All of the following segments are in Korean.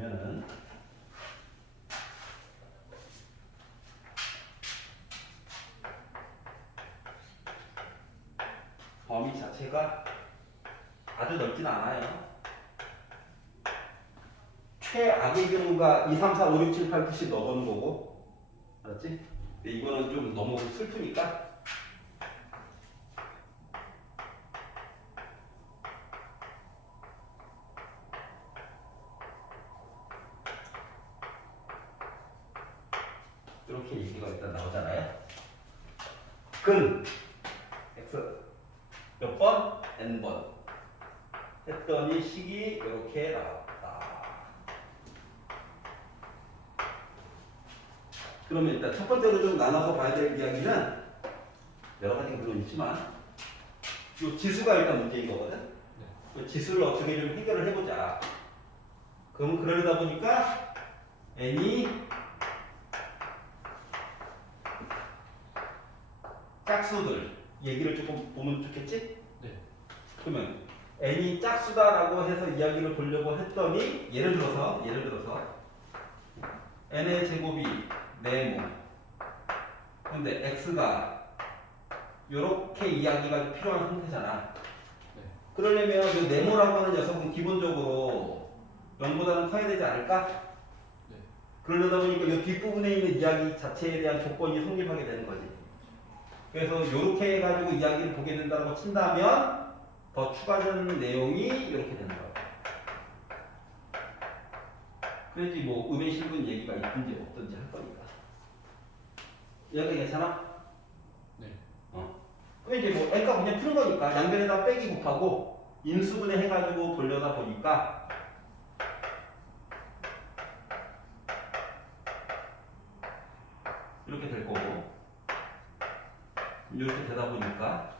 보면은 범위 자체가 아주 넓진 않아요. 최악의 경우가 2, 3, 4, 5, 6, 7, 8, 9, 10 넣어보는 거고, 알았지? 근데 이거는 좀 너무 슬프니까 이렇게 얘기가 일단 나오잖아요. 근 x 몇 번? n번 했더니 식이 이렇게 나왔다. 그러면 일단 첫 번째로 좀 나눠서 봐야 될 이야기는 여러 가지가 물론 있지만 이 지수가 일단 문제인 거거든. 그 지수를 어떻게 좀 해결을 해보자. 그럼 그러려다 보니까 n이 짝수들 얘기를 조금 보면 좋겠지? 네. 그러면 n이 짝수다라고 해서 이야기를 보려고 했더니 예를 들어서 n의 제곱이 네모 근데 x가 이렇게 이야기가 필요한 상태잖아. 네. 그러려면 이 네모라고 하는 녀석은 기본적으로 0보다는 커야 되지 않을까? 네. 그러려다 보니까 이 뒷부분에 있는 이야기 자체에 대한 조건이 성립하게 되는 거지. 그래서 이렇게 해가지고 이야기를 보게 된다고 친다면 더 추가되는 내용이 이렇게 되는 거야. 그래야지 뭐 음의 실분 얘기가 있든지 없든지 할 거니까. 여기 괜찮아? 네. 그럼 이제 뭐 n가 그냥 푸는 거니까 양변에다 빼기 곱하고 인수분해 해가지고 돌려다 보니까 이렇게 될 거고 이렇게 되다 보니까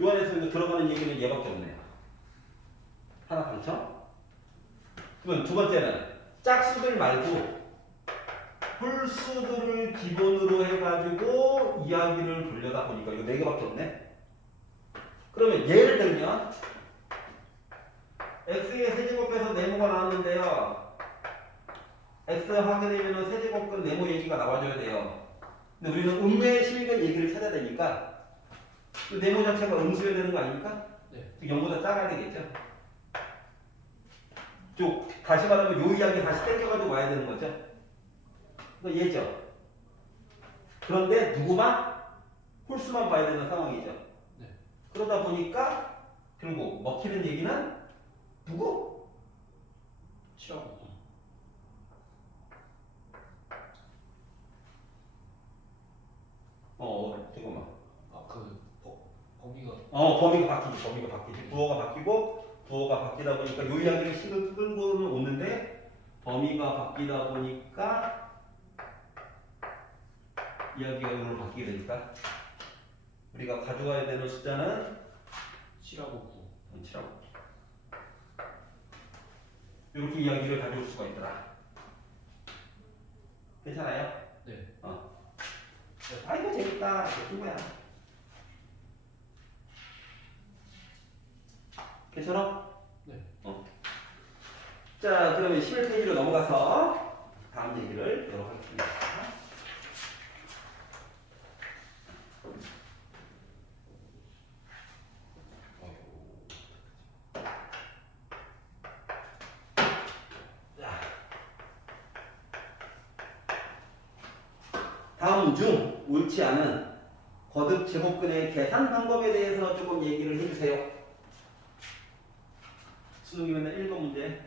요 안에서 이거 들어가는 얘기는 얘밖에 없네요. 하나 당첨. 그러면 두 번째는 짝수들 말고 홀수들을 기본으로 해가지고 이야기를 돌려다 보니까 이거 네 개밖에 없네. 그러면 예를 들면 x의 세제곱에서 네모가 나왔는데요. x 하게 되면 세제곱근 네모 얘기가 나와줘야 돼요. 근데 우리는 음의 실근 얘기를 찾아야 되니까 그 네모 자체가 음수여야 되는 거 아닙니까? 네. 0보다 작아야 되겠죠. 다시 말하면 요 이야기 다시 땡겨가지고 와야 되는 거죠. 이거 얘죠. 그런데 누구만? 홀수만 봐야 되는 상황이죠. 네. 그러다 보니까 결국 먹히는 얘기는 누구? 치하고. 잠깐만. 범위가. 범위가 바뀌지. 부호가 바뀌고 부호가 바뀌다 보니까 요 이야기를 식을 끌고는 오는데 범위가 바뀌다 보니까 이야기가 이걸로 바뀌게 되니까 우리가 가져가야 되는 숫자는 7하고 9. 7하고 이렇게 이야기를 가져올 수가 있더라. 괜찮아요? 네. 이거 재밌다. 이거 거야. 괜찮아? 네. 자, 그러면 11페이지로 넘어가서 다음 얘기를 하도록 하겠습니다. 다음 중 옳지 않은 거듭 제곱근의 계산 방법에 대해서 조금 얘기를 해주세요. 수능이면 1번 문제.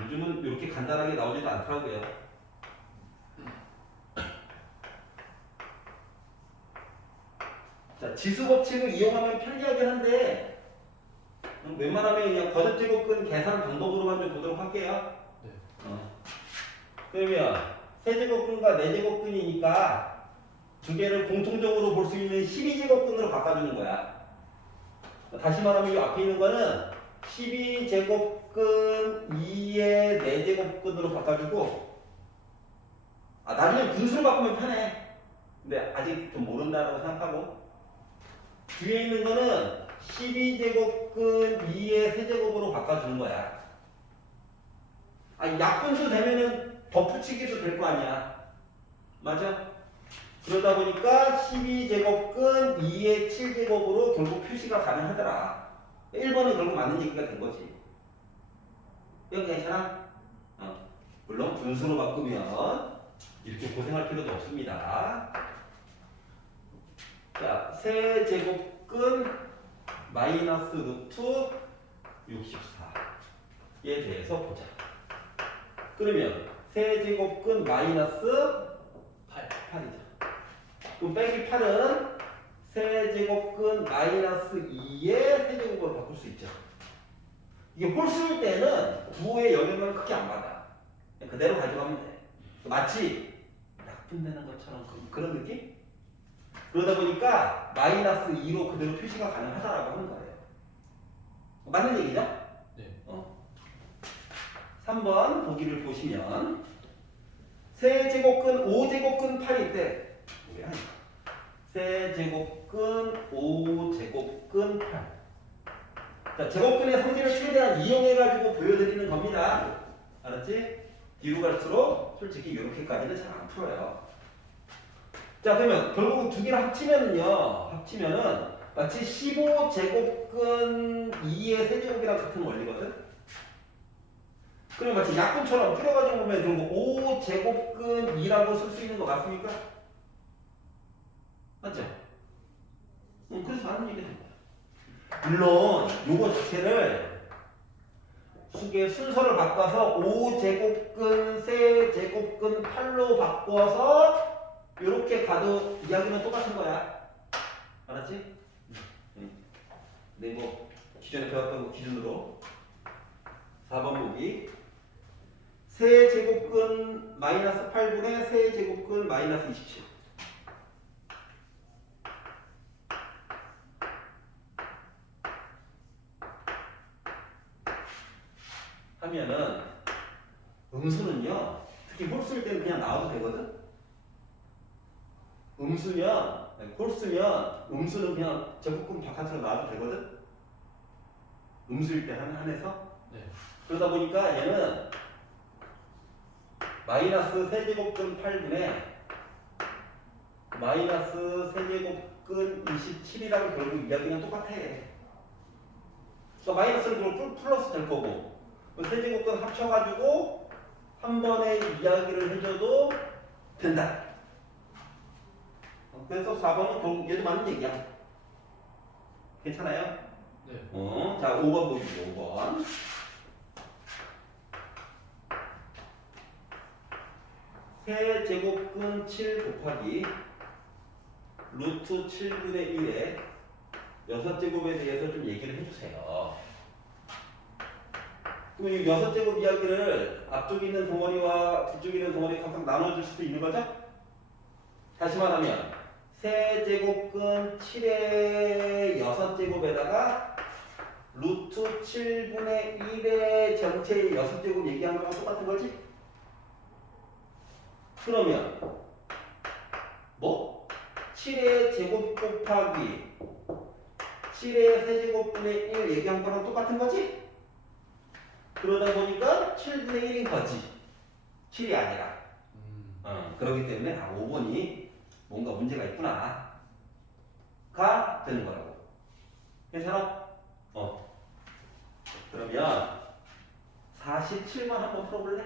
요즘은 이렇게 간단하게 나오지도 않더라고요. 자, 지수 법칙을 이용하면 편리하긴 한데 웬만하면 그냥 거듭 제곱근 계산 방법으로만 좀 보도록 할게요. 네. 그러면 세제곱근과 네제곱근이니까 두 개를 공통적으로 볼 수 있는 12제곱근으로 바꿔주는 거야. 다시 말하면 이 앞에 있는 거는 12제곱근 2의 4제곱근으로 바꿔주고 나중에 분수로 바꾸면 편해. 근데 아직 좀 모른다라고 생각하고 뒤에 있는 거는 12제곱근 2의 세제곱으로 바꿔주는 거야. 약분수 되면은 덧붙이기도 될 거 아니야. 맞아? 그러다 보니까 12제곱근 2의 7제곱으로 결국 표시가 가능하더라. 1번은 결국 맞는 얘기가 된 거지. 여기 괜찮아? 물론 분수로 바꾸면 이렇게 고생할 필요도 없습니다. 자, 세제곱근 마이너스 루트 64에 대해서 보자. 그러면 세제곱근 마이너스 8이죠. 그럼 빼기 8은 세제곱근 마이너스 2의 세제곱으로 바꿀 수 있죠. 이게 홀수일 때는 부호의 영향을 크게 안 받아. 그대로 가져가면 돼. 마치 약분되는 것처럼 그런 느낌? 그러다 보니까 마이너스 2로 그대로 표시가 가능하다라고 하는 거예요. 맞는 얘기죠? 네. 3번 보기를 보시면 세제곱근 5제곱근 8일 때 뭐야? 세제곱근 5제곱근 8. 자, 제곱근의 성질을 최대한 이용해가지고 보여드리는 겁니다. 알았지? 뒤로 갈수록 솔직히 이렇게까지는 잘 안 풀어요. 자, 그러면 결국 두 개를 합치면은 마치 15제곱근 2의 세제곱이랑 같은 원리거든? 그럼 마치 약분처럼 줄여가지고 보면 결국 5제곱근 2라고 쓸 수 있는 것 같습니까? 맞죠? 그래서 많은 얘기를 한 거야. 물론 요거 자체를 숙의 순서를 바꿔서 5제곱근 세제곱근 8로 바꿔서 이렇게 가도 이야기는 똑같은 거야. 알았지? 네, 뭐 기존에 배웠던 거 기준으로 4번 보기 세제곱근 마이너스 8분의 세제곱근 마이너스 27. 하면은 음수는요, 특히 홀수일 때는 그냥 나와도 되거든. 홀수면 음수는 그냥 제곱근 바깥으로 나와도 되거든. 음수일 때 한해서. 네. 그러다 보니까 얘는 마이너스 세제곱근 8분의 마이너스 세제곱근 27이라고 결국 이야기는 똑같아. 그러니까 마이너스는 그럼 플러스 될 거고 세제곱근 합쳐가지고 한 번에 이야기를 해줘도 된다. 그래서 4번은 결국 얘도 맞는 얘기야. 괜찮아요? 네. 자, 5번 보시죠. 5번. 세제곱근 7 곱하기 루트 7분의 1에 6제곱에 대해서 좀 얘기를 해주세요. 그럼 이 6제곱 이야기를 앞쪽에 있는 덩어리와 뒤쪽에 있는 덩어리 각각 나눠줄 수도 있는 거죠? 다시 말하면 세제곱근 7의 6제곱에다가 루트 7분의 1의 전체의 6제곱 얘기한 거랑 똑같은 거지? 그러면 뭐? 7의 제곱 곱하기 7의 세제곱분의 1 얘기한 거랑 똑같은 거지? 그러다 보니까 7분의 1인 거지. 7이 아니라. 그렇기 때문에 5번이 뭔가 문제가 있구나 가 되는 거라고. 괜찮아? 그러면 47번 한번 풀어볼래?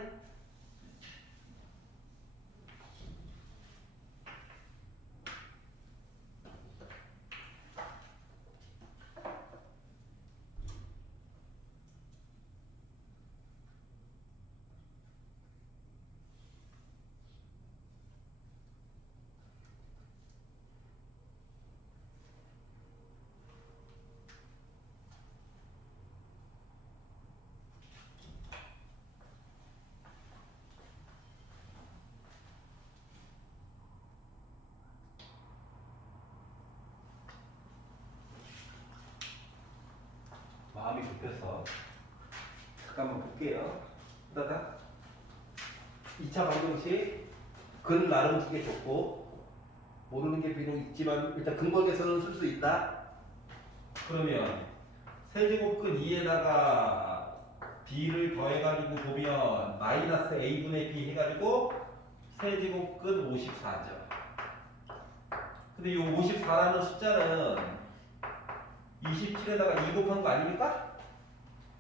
마음이 급해서 잠깐만 볼게요. 따다 2차 방정식 근 나름 두개 줬고 모르는 게 비록 있지만 일단 근거에서는 쓸 수 있다. 그러면 세제곱근 2에다가 b를 더해가지고 보면 마이너스 a분의 b 해가지고 세제곱근 54죠. 근데 이 54라는 숫자는 27에다가 2 곱한 거 아닙니까?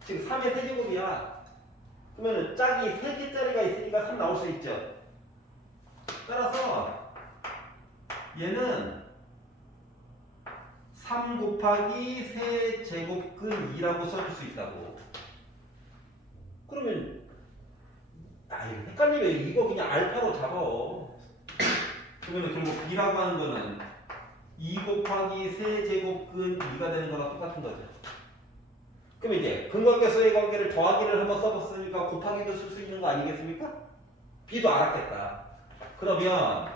지금 3의 세제곱이야. 그러면 짝이 3개짜리가 있으니까 3 나올 수 있죠. 따라서 얘는 3 곱하기 세제곱근 2라고 써줄 수 있다고. 그러면 이거 헷갈리면 이거 그냥 알파로 잡아. 그러면 결국 b라고 하는 거는 2 곱하기 세제곱근 2가 되는 거랑 똑같은 거죠. 그럼 이제 근관계수의 관계를 더하기를 한번 써봤으니까 곱하기도 쓸 수 있는 거 아니겠습니까? b도 알았겠다. 그러면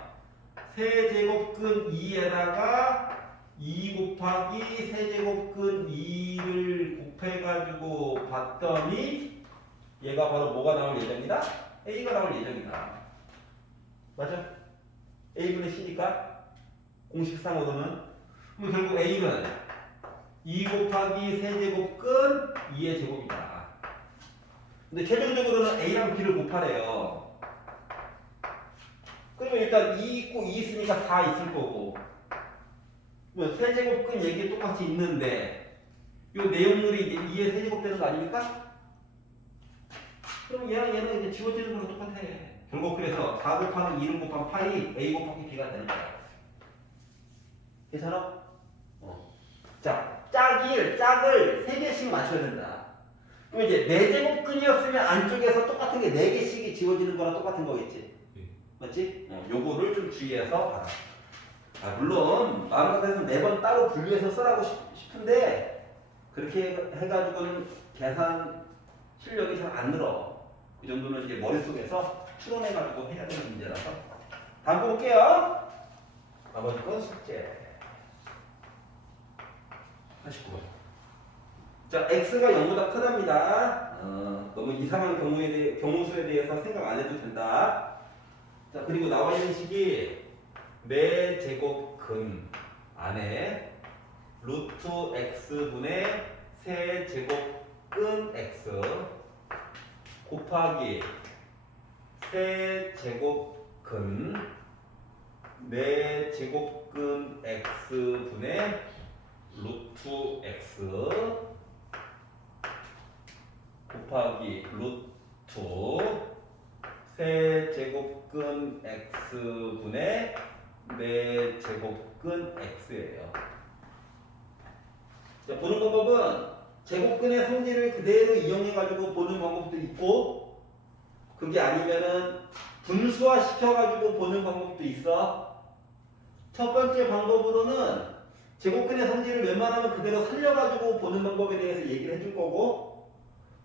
세제곱근 2에다가 2 곱하기 세제곱근 2를 곱해가지고 봤더니 얘가 바로 뭐가 나올 예정이다? a가 나올 예정이다. 맞아? a분의 c니까 공식상으로는 그럼 결국 a는 2 곱하기 세제곱근 2의 제곱이다. 근데 최종적으로는 a랑 b를 곱하래요. 그러면 일단 2 있고 2 있으니까 4 있을 거고 뭐 세제곱근 얘기 똑같이 있는데 이 내용물이 이제 2의 세제곱 되는 거 아닙니까? 그럼 얘는 이제 지워지는 거랑 똑같아. 결국 그래서 4 곱하기 2를 곱한 파이 a 곱하기 b가 되는 거야. 괜찮아? 자, 짝을 3개씩 맞춰야 된다. 그럼 이제 4제곱근이었으면 안쪽에서 똑같은 게 4개씩이 지워지는 거랑 똑같은 거겠지? 맞지? 요거를 좀 주의해서 봐라. 물론 마음 같아서 매번 따로 분류해서 쓰라고 싶은데 그렇게 해가지고는 계산 실력이 잘 안 늘어. 이 정도는 이제 머릿속에서 추론해가지고 해야 되는 문제라서. 다음 거 볼게요. 나머지 건 숙제. 89번. 자, x가 0보다 크답니다. 너무 이상한 경우수에 대해서 생각 안 해도 된다. 자, 그리고 나와 있는 식이 내 제곱근 안에 루트 x분의 세제곱근 x 곱하기 세제곱근 내 제곱근 x분의 루트 x 곱하기 루트 세제곱근 x분의 내 제곱근 x예요. 자, 보는 방법은 제곱근의 성질을 그대로 이용해가지고 보는 방법도 있고 그게 아니면은 분수화 시켜가지고 보는 방법도 있어. 첫 번째 방법으로는 제곱근의 성질을 웬만하면 그대로 살려가지고 보는 방법에 대해서 얘기를 해줄 거고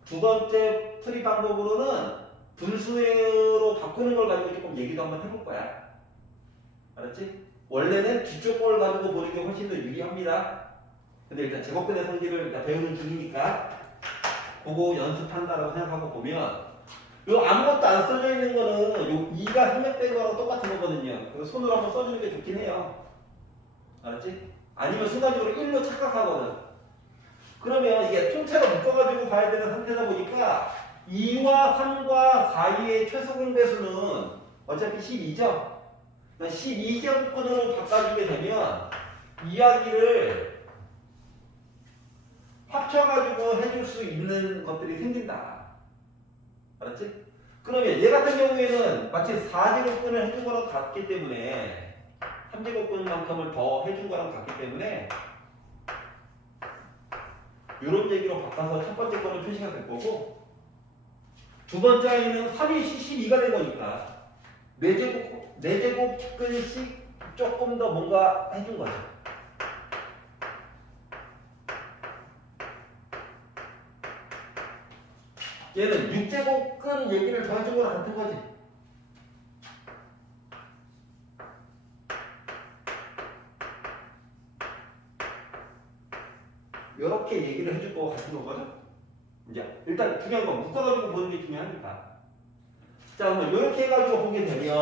두 번째 풀이 방법으로는 분수로 바꾸는 걸 가지고 조금 얘기도 한번 해볼 거야. 알았지? 원래는 뒤쪽 걸 가지고 보는 게 훨씬 더 유리합니다. 근데 일단 제곱근의 성질을 일단 배우는 중이니까 그거 연습한다라고 생각하고 보면 요 아무것도 안 써져 있는 거는 요 2가 생략된 거랑 똑같은 거거든요. 그래서 손으로 한번 써주는 게 좋긴 해요. 알았지? 아니면 순간적으로 1로 착각하거든. 그러면 이게 통째로 묶어가지고 봐야 되는 상태다 보니까 2와 3과 4위의 최소 공배수는 어차피 12죠? 12제곱근으로 바꿔주게 되면 이야기를 합쳐가지고 해줄 수 있는 것들이 생긴다. 알았지? 그러면 얘 같은 경우에는 마치 4제곱근을 해준 거랑 같기 때문에 3제곱근만큼을 더 해준 거랑 같기 때문에 이런 얘기로 바꿔서 첫 번째 거는 표시가 될 거고 두 번째 아이는 3이 12가 된 거니까 4제곱근씩 조금 더 뭔가 해준 거죠. 얘는 6제곱근 얘기를 더 해준 거랑 같은 거지. 이렇게 얘기를 해줄 거 같은 거거든. 이제 일단 중요한 건 묶어가지고 보는 게 중요하니까. 자, 그럼 이렇게 해가지고 보게 되면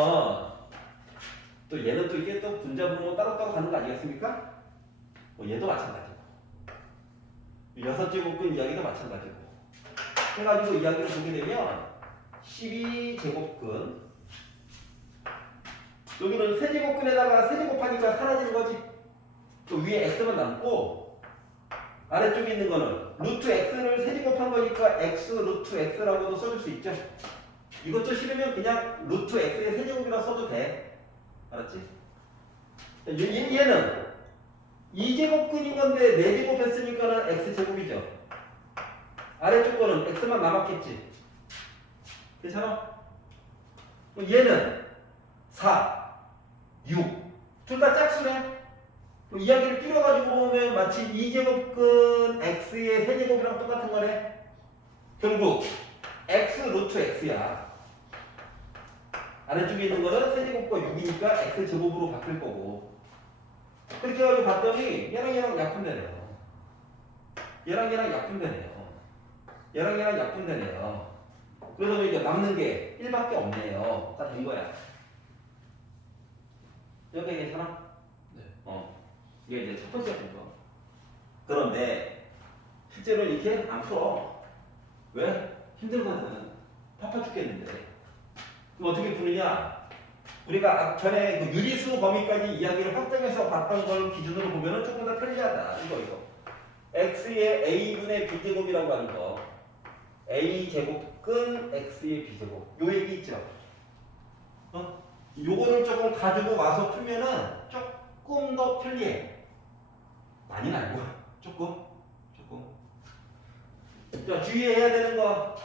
또 얘는 또 이게 또 분자분모 따로따로 가는 거 아니겠습니까? 얘도 마찬가지고 6제곱근 이야기도 마찬가지고 해가지고 이야기를 보게 되면 12제곱근 여기는 세제곱근에다가 세제곱하니까 사라지는 거지. 또 위에 x만 남고 아래쪽에 있는 거는 루트 x를 세제곱한 거니까 x 루트 x라고도 써줄 수 있죠. 이것도 싫으면 그냥 루트 x의 세제곱이라 써도 돼. 알았지? 얘는 2제곱근인 건데 4제곱 했으니까는 x제곱이죠. 아래쪽 거는 x만 남았겠지. 괜찮아? 얘는 4, 6. 둘 다 짝수네. 이야기를 줄여가지고 보면 마치 2제곱근 x의 세제곱이랑 똑같은 거네. 결국 x 루트 x야. 아래쪽에 있는 거는 세제곱과 6이니까 x제곱으로 바뀔 거고. 그렇게 해가지고 봤더니 얘랑 약분되네요. 얘랑 약분되네요. 얘랑 약분되네요. 그래서 이제 남는 게 1밖에 없네요. 다 된 거야. 여기 괜찮아? 네. 이게 이제 첫 번째 공부. 그런데 실제로 이렇게 안 풀어. 왜? 힘들거든. 바빠 죽겠는데. 그럼 어떻게 푸느냐? 우리가 전에 그 유리수 범위까지 이야기를 확정해서 봤던 걸 기준으로 보면 조금 더 편리하다. 이거. x의 a분의 b제곱이라고 하는 거. a제곱근 x의 b제곱. 요 얘기 있죠? 요거를 조금 가지고 와서 풀면은 조금 더 편리해. 많이는 아니고 조금. 자, 주의해야 되는 거.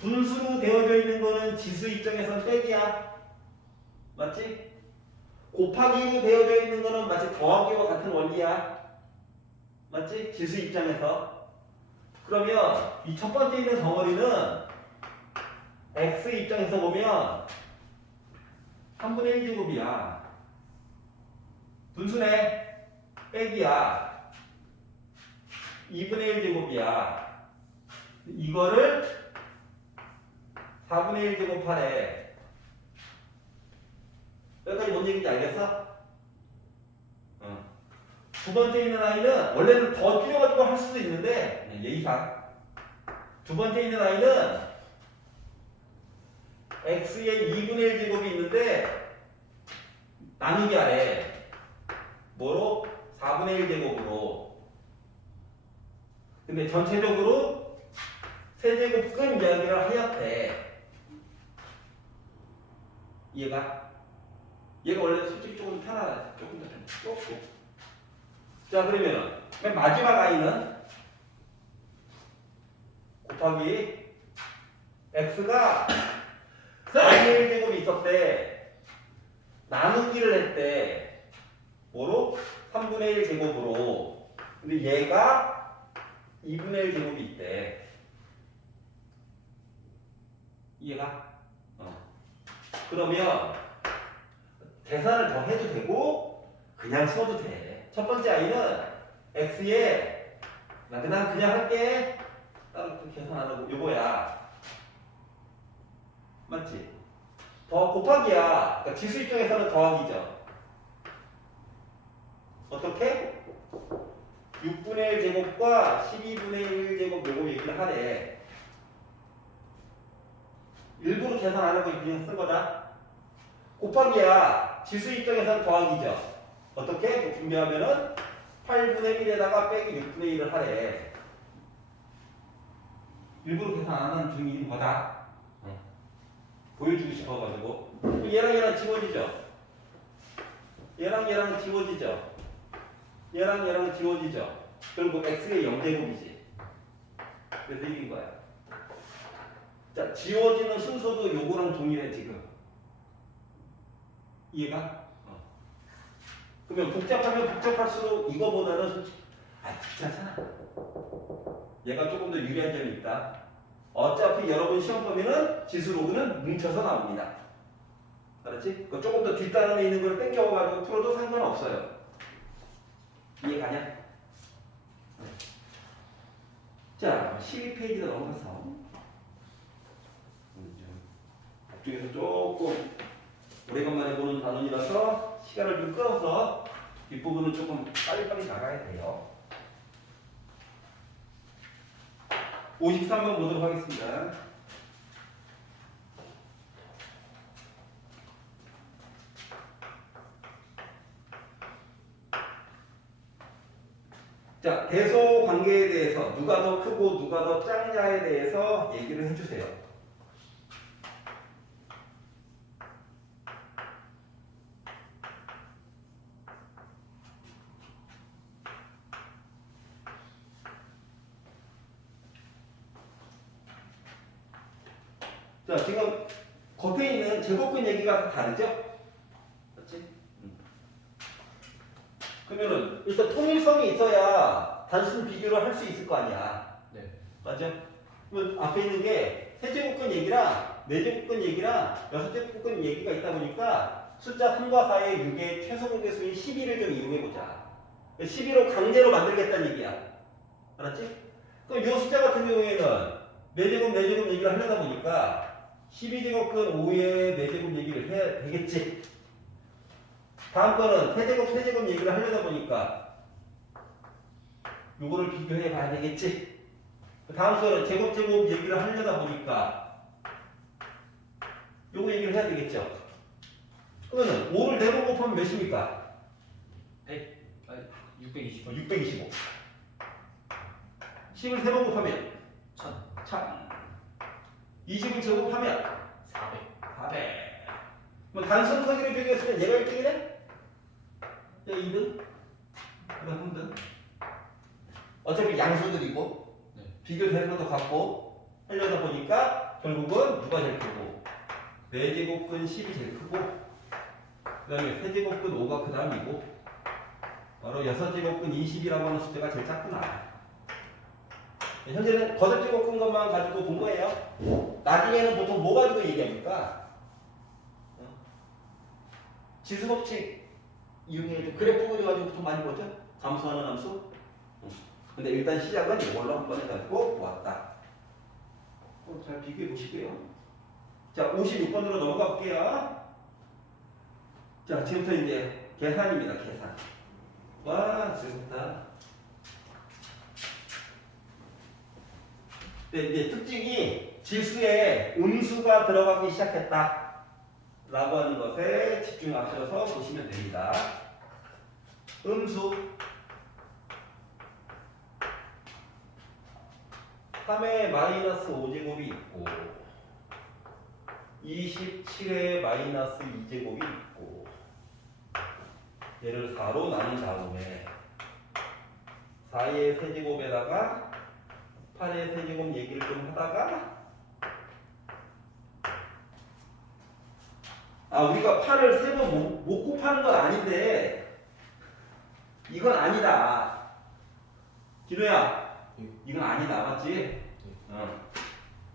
분수로 되어져 있는 거는 지수 입장에선 빼기야. 맞지? 곱하기로 되어져 있는 거는 마치 더하기와 같은 원리야. 맞지? 지수 입장에서. 그러면 이 첫 번째 있는 덩어리는 x 입장에서 보면 3분의 1제곱이야. 분수네. 빼기야. 2분의 1제곱이야. 이거를 4분의 1제곱 하래. 여기까지 뭔 얘기인지 알겠어? 두 번째 있는 아이는 원래는 더 줄여가지고 할 수도 있는데 예의상 두 번째 있는 아이는 x의 2분의 1제곱이 있는데 나누기 하래. 뭐로? 4분의 1제곱으로. 근데 전체적으로 세제곱근 이야기를 하였대. 이해가? 얘가 원래 솔직히 조금 편하다. 조금 더 편해. 자, 그러면 맨 마지막 아이는 곱하기 x가 4분의 1제곱이 있었대. 나누기를 했대. 뭐로? 3분의 1제곱으로. 근데 얘가 2분의 1제곱이 있대. 이해가? 그러면 계산을 더 해도 되고 그냥 써도 돼. 첫 번째 아이는 x에 나 그냥 할게. 따로 계산 안 하고 요거야. 맞지? 더 곱하기야. 그러니까 지수 입장에서는 더하기죠. 어떻게? 6분의 1제곱과 12분의 1제곱 요거 얘기를 하래. 일부러 계산 안 하고 그냥 쓴 거다. 곱하기야. 지수 입장에서는 더하기죠. 어떻게? 분배하면은 8분의 1에다가 빼기 6분의 1을 하래. 일부러 계산 안 하는 중인 거다. 보여주고 싶어가지고. 얘랑 지워지죠. 얘랑 지워지죠. 얘랑 지워지죠. 결국 x의 0제곱이지. 그래서 이긴 거야. 자, 지워지는 순서도 요거랑 동일해 지금. 이해가? 그러면 복잡하면 복잡할수록 이거보다는 솔직히 귀찮잖아. 얘가 조금 더 유리한 점이 있다. 어차피 여러분 시험 범위는 지수로그는 뭉쳐서 나옵니다. 알았지? 조금 더 뒷단원에 있는 걸 땡겨가지고 풀어도 상관없어요. 이해가냐? 자, 12페이지로 넘어가서 앞쪽에서 조금 오래간만에 보는 단원이라서 시간을 좀 끌어서 뒷부분은 조금 빨리빨리 나가야 돼요. 53번 보도록 하겠습니다. 자, 대소 관계에 대해서 누가 더 크고 누가 더 작냐에 대해서 얘기를 해주세요. 자, 지금 겉에 있는 제곱근 얘기가 다 다르죠? 그렇지? 그러면은 일단 통일성이 있어야 단순 비교를 할 수 있을 거 아니야. 네. 맞죠? 그러면 앞에 있는 게 세제곱근 얘기랑 네제곱근 얘기랑 여섯제곱근 얘기가 있다 보니까 숫자 3과 4의 6의 최소 공개수인 12를 좀 이용해보자. 12로 강제로 만들겠다는 얘기야. 알았지? 그럼 이 숫자 같은 경우에는 네제곱 얘기를 하려다 보니까 12제곱근 5의 네제곱 얘기를 해야 되겠지. 다음 거는 세제곱 얘기를 하려다 보니까 요거를 비교해 봐야 되겠지. 다음 거는 제곱 얘기를 하려다 보니까 요거 얘기를 해야 되겠죠. 그러면 5를 4번 곱하면 몇입니까? 620. 625. 10을 3번 곱하면 1000. 20을 제곱하면 400. 400. 뭐 단순 크기를 비교했으면 얘가 1등이네? 얘 2등? 얘가 3등? 어차피 양수들이고 네. 비교 대상도 같고 하려다 보니까 결국은 누가 제일 크고 4제곱근 10이 제일 크고 그 다음에 세제곱근 5가 그 다음이고 바로 6제곱근 20이라고 하는 숫자가 제일 작구나. 현재는 거듭제곱근 것만 가지고 본 거예요. 나중에는 보통 뭐 가지고 얘기합니까? 지수법칙 이용해 그래프 그려가지고 보통 많이 보죠? 감소하는 함수? 근데 일단 시작은 이걸로 한번 해가지고 보았다. 잘 비교해 보시고요. 자, 56번으로 넘어가 볼게요. 자, 지금부터 이제 계산입니다. 계산. 와, 즐겁다. 네, 이제 특징이 지수에 음수가 들어가기 시작했다. 라고 하는 것에 집중하셔서 보시면 됩니다. 음수 3의 마이너스 5제곱이 있고 27의 마이너스 2제곱이 있고 얘를 4로 나눈 다음에 4의 세제곱에다가 8의 세제곱 얘기를 좀 하다가 우리가 8을 3번 못 곱하는 건 아닌데 이건 아니다. 진우야 이건 아니다. 맞지?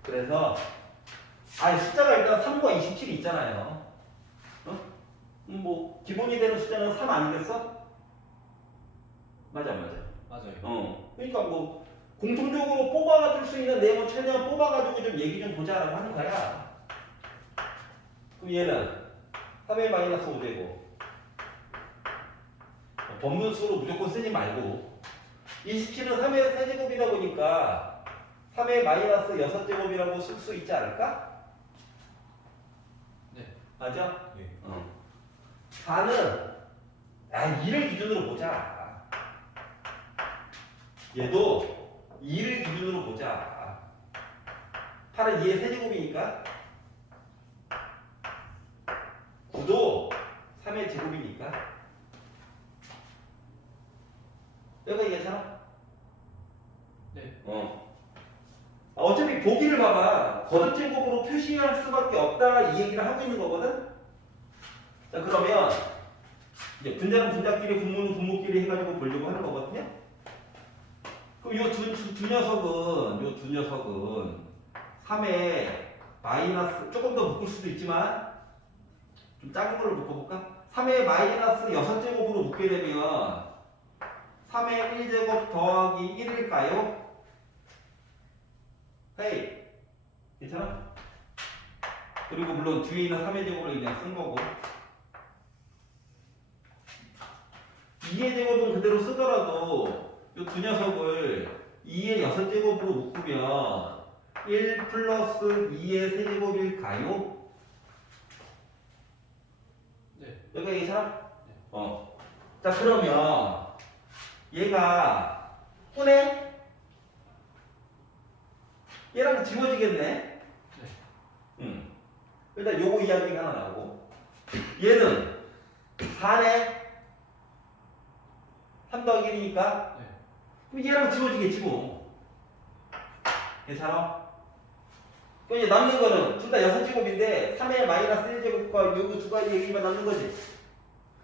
그래서 숫자가 일단 3과 27이 있잖아요. 뭐 기본이 되는 숫자는 3 아니겠어? 맞아. 맞아요. 그러니까 뭐 공통적으로 뽑아줄 수 있는 내용을 최대한 뽑아가지고 좀 얘기 좀 보자라고 하는 거야. 그럼 얘는 3의 마이너스 5제곱 번분수로 무조건 쓰지 말고 27은 3의 세제곱이다 보니까 3의 마이너스 6제곱이라고 쓸 수 있지 않을까? 네. 맞아? 네. 4는 2를 기준으로 보자. 얘도 2를 기준으로 보자. 8은 2의 세제곱이니까 9도 3의 제곱이니까 여기까지 괜찮아? 네. 어차피 보기를 봐봐. 거듭제곱으로 표시할 수밖에 없다 이 얘기를 하고 있는 거거든. 자, 그러면 이제 분자는 분자끼리 분모는 분모끼리 해가지고 보려고 하는 거거든요. 그럼 요 두 녀석은 3에 마이너스 조금 더 묶을 수도 있지만 좀 작은 걸로 묶어볼까? 3에 마이너스 6제곱으로 묶게 되면 3의 1제곱 더하기 1일까요? 헤이, 괜찮아? 그리고 물론 뒤에 있는 3의 제곱을 그냥 쓴 거고 2의 제곱은 그대로 쓰더라도 이 두 녀석을 2의 2의 6제곱으로 묶으면 1 플러스 2의 세제곱일까요? 네. 여기가 괜찮아? 네. 자, 그러면 얘가 분해? 얘랑 지워지겠네? 네. 일단 요거 이야기가 하나 나오고 얘는 4네? 3 더하기 1이니까 네. 그럼 얘랑 지워지겠지 뭐. 괜찮아? 그럼 이제 남는 거는 둘 다 6제곱인데 3의 마이너스 1제곱과 요거 두 가지 얘기만 남는 거지.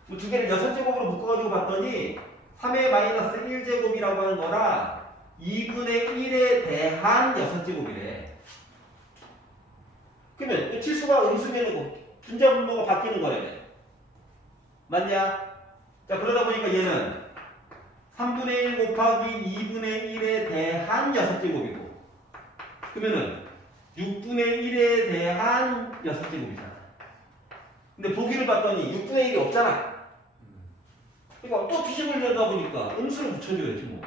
뭐 두 개를 6제곱으로 묶어가지고 봤더니 3의 마이너스 1제곱이라고 하는 거랑 2분의 1에 대한 6제곱이래. 그러면 그 치수가 음수면 분자 분모가 바뀌는 거래. 맞냐? 자, 그러다 보니까 얘는 3분의 1 곱하기 2분의 1에 대한 6제곱이고 그러면은 6분의 1에 대한 6제곱이잖아. 근데 보기를 봤더니 6분의 1이 없잖아. 그러니까 또 뒤집으려다 보니까 음수를 붙여줘야지 뭐.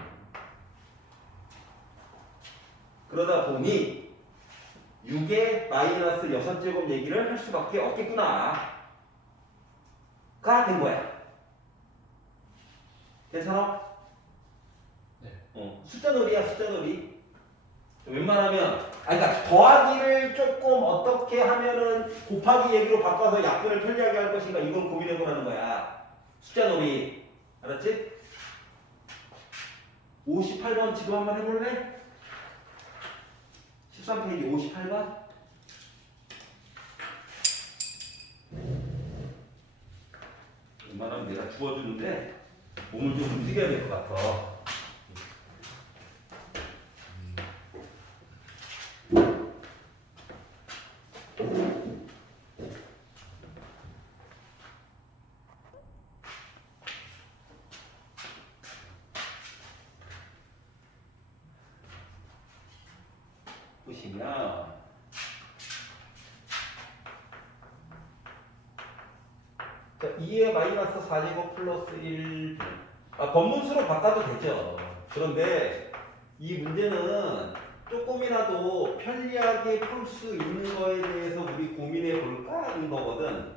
그러다 보니 6의 마이너스 6제곱 얘기를 할 수밖에 없겠구나 가 된 거야. 괜찮아? 네. 숫자 놀이야, 숫자 놀이. 웬만하면 그러니까 더하기를 조금 어떻게 하면은 곱하기 얘기로 바꿔서 약분을 편리하게 할 것인가 이걸 고민해보라는 거야. 숫자 놀이. 알았지? 58번 지금 한번 해볼래? 13페이지 58번. 웬만하면 내가 주워주는데 몸을 좀 움직여야 될 것 같아. 보시면 자, 2의 마이너스 4제곱 플러스 1 법문수로 바꿔도 되죠. 그런데 이 문제는 조금이라도 편리하게 풀 수 있는 거에 대해서 우리 고민해 볼까 하는 거거든.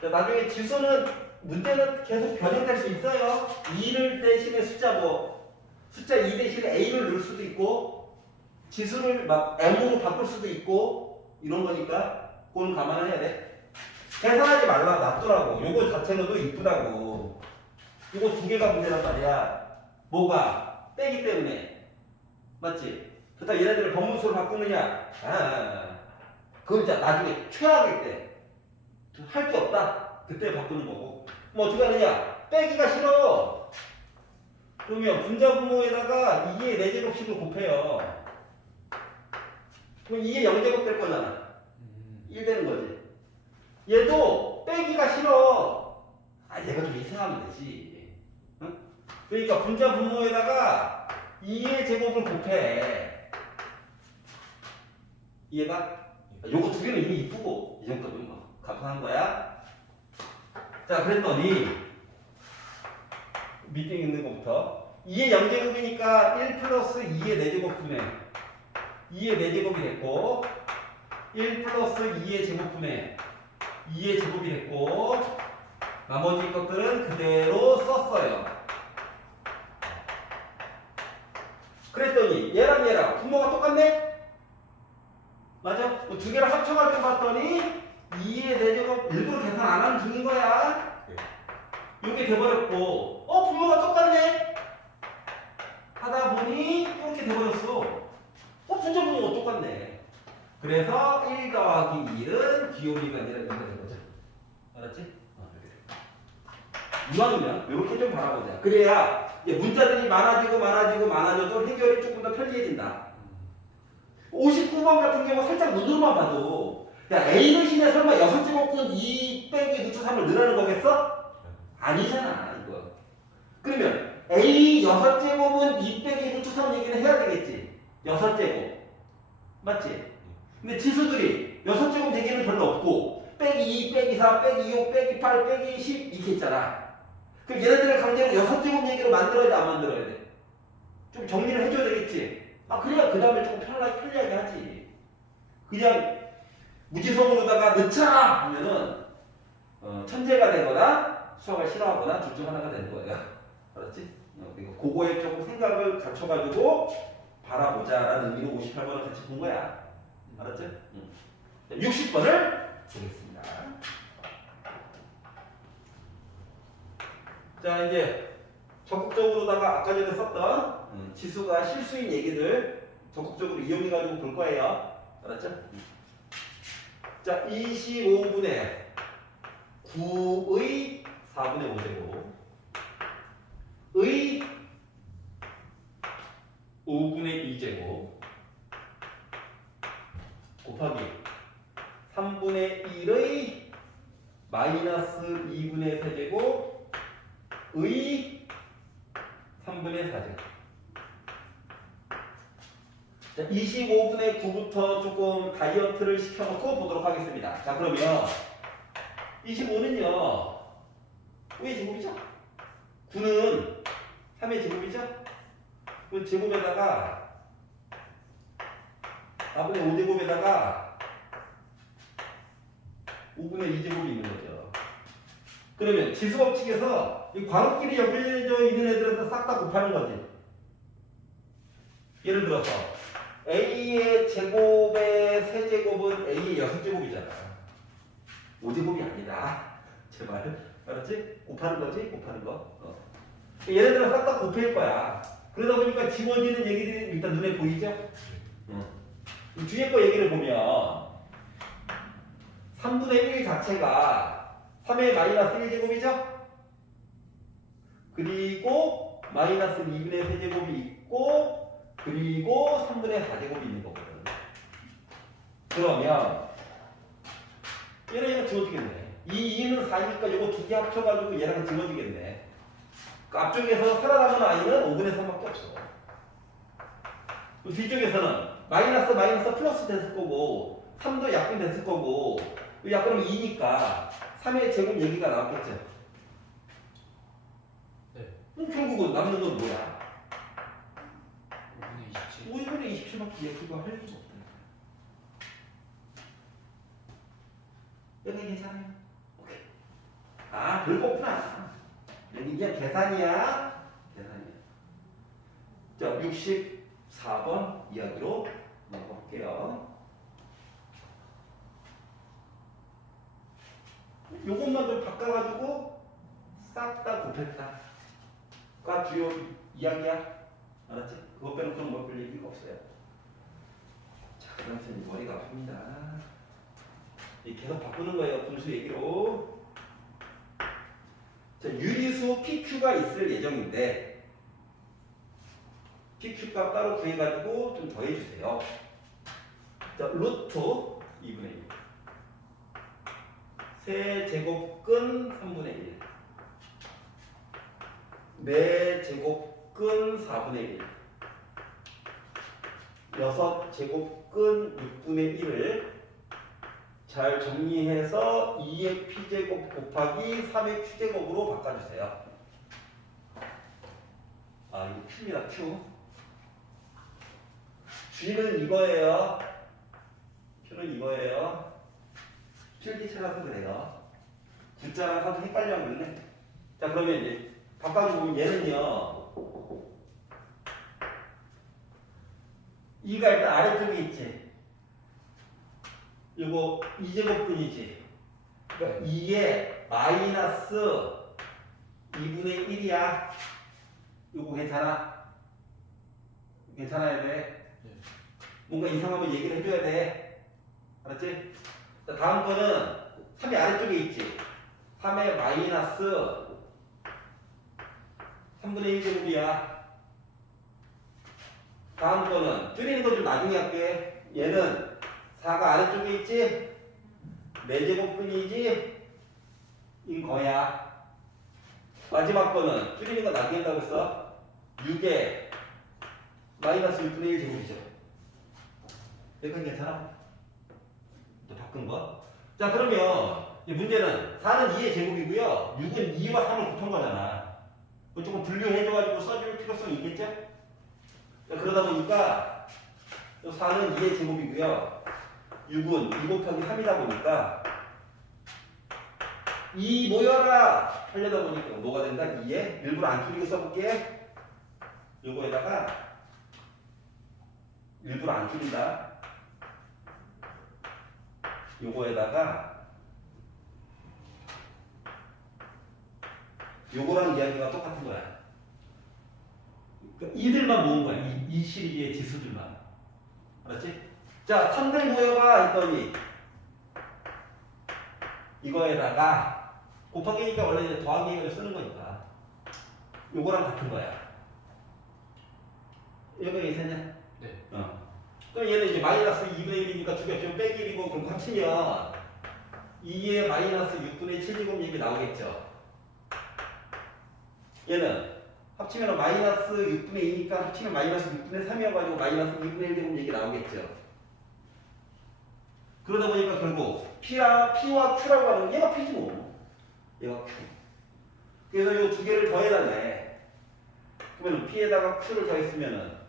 자, 나중에 지수는 문제는 계속 변형될 수 있어요. 2를 대신에 숫자 2 대신에 a를 넣을 수도 있고 지수를 막 m으로 바꿀 수도 있고 이런 거니까 그건 감안을 해야 돼. 계산하지 말라 놔두라고. 요거 자체로도 이쁘다고. 요거 두 개가 문제란 말이야. 뭐가? 빼기 때문에. 맞지? 그렇다고 얘네들을 법문수로 바꾸느냐? 그건 진짜 나중에 최악일 때 할 게 없다. 그때 바꾸는 거고. 뭐 어떻게 하느냐? 빼기가 싫어. 그러면 분자 분모에다가 2의 4제곱씩을 곱해요. 그럼 2의 0제곱 될 거잖아. 1 되는 거지. 얘도 빼기가 싫어. 얘가 좀 이상하면 되지. 응? 그러니까 분자 분모에다가 2의 제곱을 곱해. 이해가? 요거 두 개는 이미 이쁘고 이 정도면 뭐 간판한 거야. 자, 그랬더니 밑에 있는 것부터 2의 0제곱이니까 1 플러스 2의 4제곱 분의 2의 4제곱이 됐고 1 플러스 2의 제곱분의 2의 제곱이 됐고 나머지 것들은 그대로 썼어요. 그랬더니 얘랑 분모가 똑같네? 맞아? 두 개를 합쳐가지고 봤더니 2의 4제곱 일부러 계산 안 하는 중인 거야. 이게 돼버렸고 분모가 똑같네? 하다 보니 이렇게 돼버렸어. 분자 분모가 똑같네. 그래서 1 더하기 1은 기울기가 아니라 2가 된 거죠. 알았지? 이왕이면 이렇게 좀 바라보자. 그래야 이제 문자들이 많아져도 해결이 조금 더 편리해진다. 59번 같은 경우 살짝 눈으로만 봐도 야, A 대신에 설마 6제곱근 2 빼기 루트 3을 넣으라는 거겠어? 아니잖아 이거. 그러면 A 6제곱은 2 빼기 루트 3 얘기는 해야 되겠지. 6제곱 맞지? 근데 지수들이 6제곱 얘기는 별로 없고 빼기 2, 빼기 4, 빼기 6, 빼기 8, 빼기 10 이렇게 있잖아. 그럼 얘네들을 강제로 6제곱 얘기로 만들어야 돼, 안 만들어야 돼? 좀 정리를 해줘야 되겠지? 그래야 그 다음에 조금 편리하게 하지. 그냥 무지성으로다가 넣자! 하면은, 천재가 되거나 수학을 싫어하거나 둘 중 하나가 되는 거예요. 알았지? 그리고 그거에 조금 생각을 갖춰가지고 바라보자라는 의미로 58번을 같이 본 거야. 알았지? 60번을 보겠습니다. 자, 이제 적극적으로다가 아까 전에 썼던 지수가 실수인 얘기들 적극적으로 이용해가지고 볼 거예요. 알았죠? 자, 25분의 9의 4분의 5제곱 의 5분의 2제곱 곱하기 3분의 1의 마이너스 2분의 3제곱 의 3분의 4제곱. 자, 25분의 9부터 조금 다이어트를 시켜놓고 보도록 하겠습니다. 자, 그러면 25는요 5의 제곱이죠? 9는 3의 제곱이죠? 그 제곱에다가 4분의 5제곱에다가 5분의 2제곱이 있는 거죠. 그러면 지수법칙에서 이 괄호끼리 연결되어 있는 애들한테 싹 다 곱하는 거지. 예를 들어서 A의 제곱의 세제곱은 A의 6제곱이잖아. 5제곱이 아니다. 제발. 알았지? 곱하는 거지? 곱하는 거. 얘네들은 싹 다 곱할 거야. 그러다 보니까 지워지는 얘기들이 일단 눈에 보이죠? 뒤에 거 얘기를 보면 3분의 1 자체가 3의 마이너스 1제곱이죠? 그리고 마이너스 2분의 3제곱이 있고 그리고 3분의 4제곱이 있는 거거든. 그러면 얘는 지워지겠네. 이 2는 4니까 이거 두 개 합쳐가지고 얘랑 지워지겠네. 그 앞쪽에서 살아남은 i는 5분의 3밖에 없어. 그 뒤쪽에서는 마이너스 플러스 됐을 거고 3도 약분 됐을 거고 약분은 2니까 3의 제곱 얘기가 나왔겠죠. 네. 그럼 결국은 남는 건 뭐야? 5분의 27. 5분의 27밖에 얘기가 할 수가 없다. 여기 괜찮아요? 오케이. 별거 없구나. 여기 그냥 계산이야. 계산이야. 자, 64번 이야기로 넘어갈게요. 요것만 좀 바꿔가지고 싹 다 곱했다가 주요 이야기야. 알았지? 그것 빼놓고는 뭐 별 얘기가 없어요. 자, 그다음 머리가 아픕니다. 계속 바꾸는 거예요. 분수 얘기로. 자, 유리수 PQ가 있을 예정인데 PQ 값 따로 구해가지고 좀 더해주세요. 자, 루트 2분의 1 세제곱근 3분의 1 4제곱근 4분의 1 6제곱근 6분의 1을 잘 정리해서 2의 p제곱 곱하기 3의 q제곱으로 바꿔주세요. 이거 q입니다. q. g는 이거예요. q는 이거예요. 필기체라서 그래요. 숫자랑 사도 헷갈려 그러네. 자, 그러면 이제 바꿔주고 얘는요 2가 일단 아래쪽에 있지. 이거 2제곱분이지. 그러니까 2에 마이너스 2분의 1이야. 이거 괜찮아? 괜찮아야 돼. 뭔가 이상하면 얘기를 해줘야 돼. 알았지? 자, 다음 거는 3이 아래쪽에 있지. 3의 마이너스 3분의 1제곱이야. 다음 거는 줄이는 거 좀 나중에 할게. 얘는 4가 아래쪽에 있지? 4제곱분이지? 인 거야. 마지막 거는 줄이는 거 나중에 한다고 했어. 6에 마이너스 6분의 1 제곱이죠. 여기까지 괜찮아? 또 바꾼 거. 자, 그러면 이 문제는 4는 2의 제곱이고요. 6은 2와 3을 곱한 거잖아. 조금 분류해줘가지고 써줄 필요성이 있겠죠? 자, 그러다 보니까 4는 2의 제곱이고요. 6은 2 곱하기 3이다 보니까 2 모여라 하려다 보니까 뭐가 된다? 2에 일부러 안 줄이고 써볼게. 요거에다가 일부러 안 줄인다. 요거에다가 요거랑 이야기가 똑같은 거야. 그러니까 이들만 모은 거야. 이 시리즈의 지수들만. 알았지? 자, 3들 모여봐 했더니 이거에다가 곱하기니까 원래 이제 더하기를 쓰는 거니까 요거랑 같은 거야. 이거 이해했냐? 네. 그럼 얘는 이제 마이너스 2분의 1이니까 두 개 합치면 빼기 1이고 그럼 합치면 2의 마이너스 6분의 7제곱 얘기 나오겠죠. 얘는 합치면 마이너스 6분의 2니까 합치면 마이너스 6분의 3이어가지고 마이너스 2분의 1제곱 얘기 나오겠죠. 그러다 보니까 결국 P와 Q라고 하는 건 얘가 P지 뭐. 얘가 Q. 그래서 이 두 개를 더해놨네. 그러면 P에다가 Q를 더했으면은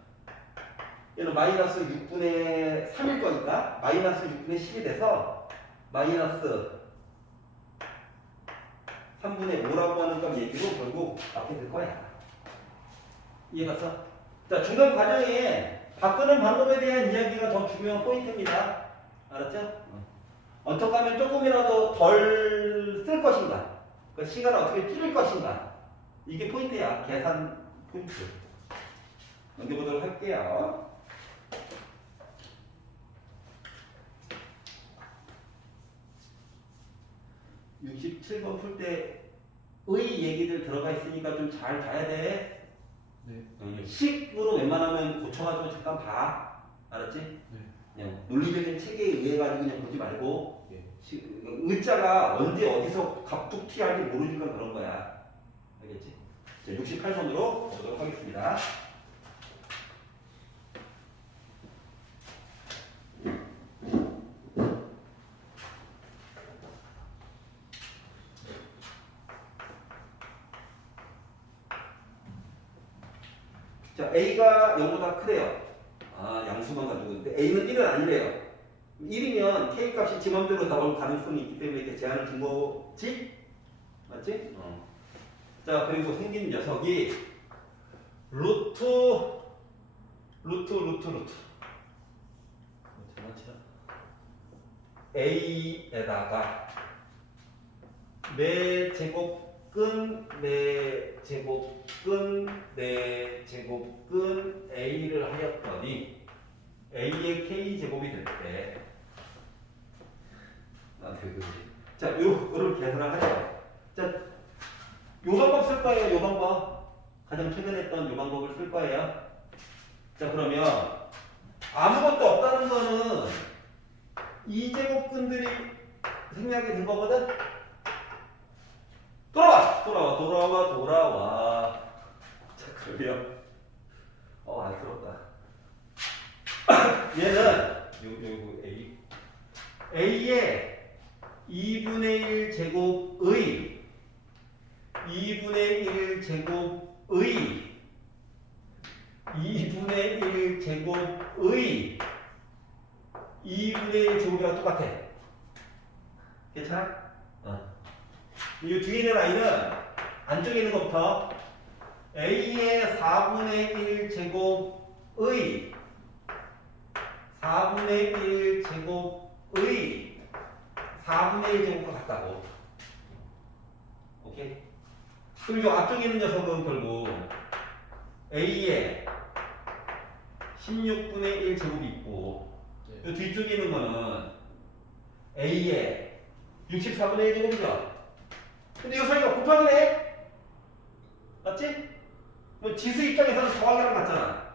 얘는 마이너스 6분의 3일 거니까 마이너스 6분의 10이 돼서 마이너스 3분의 5라고 하는 값 얘기로 결국 나오게 될 거야. 이해갔어? 자, 중간 과정에 바꾸는 방법에 대한 이야기가 더 중요한 포인트입니다. 알았죠? 어떻게 하면 조금이라도 덜 쓸 것인가? 그 시간을 어떻게 줄일 것인가? 이게 포인트야. 계산 포인트. 넘겨보도록 할게요. 67번 풀 때의 얘기들 들어가 있으니까 좀 잘 봐야 돼. 네. 식으로 웬만하면 고쳐가지고 잠깐 봐. 알았지? 네. 그냥 논리적인 체계에 의해 가지고 그냥 보지 말고 네. 의자가 언제 어디서 갑툭튀할지 모르니까 그런 거야. 알겠지? 자, 68번으로 보도록 하겠습니다. 자, A가 0보다 크대요. 아, 양수만 가지고 있는데 A는 1은 아니래요. 1이면 K 값이 지 맘대로 나올 가능성이 있기 때문에 이렇게 제한을 준 거지? 맞지? 자, 그리고 생긴 녀석이 루트 A에다가 내 제곱근 A를 하였더니 A의 K제곱이 될 때 자, 요거를 계산을 하죠. 자, 요 방법 쓸 거예요. 요 방법. 가장 최근에 했던 요 방법을 쓸 거예요. 자, 그러면 아무것도 없다는 거는 이 제곱근들이 생략이 된 거거든? 돌아와. 자, 그러면 안쓰럽다. 얘는 요거 A의 2분의 1 제곱의 2분의 1 제곱의 2분의 1 제곱의 2분의 1 제곱이랑 똑같아. 괜찮아? 이 뒤에 있는 아이는 안쪽에 있는 것부터 A의 4분의 1 제곱의 4분의 1 제곱의 4분의 1 제곱과 같다고. 오케이? 그리고 이 앞쪽에 있는 녀석은 결국 A의 16분의 1 제곱이 있고 이 뒤쪽에 있는 거는 A의 64분의 1 제곱이죠. 근데 이 사이가 곱하기네? 맞지? 뭐 지수 입장에서는 더하기랑 같잖아.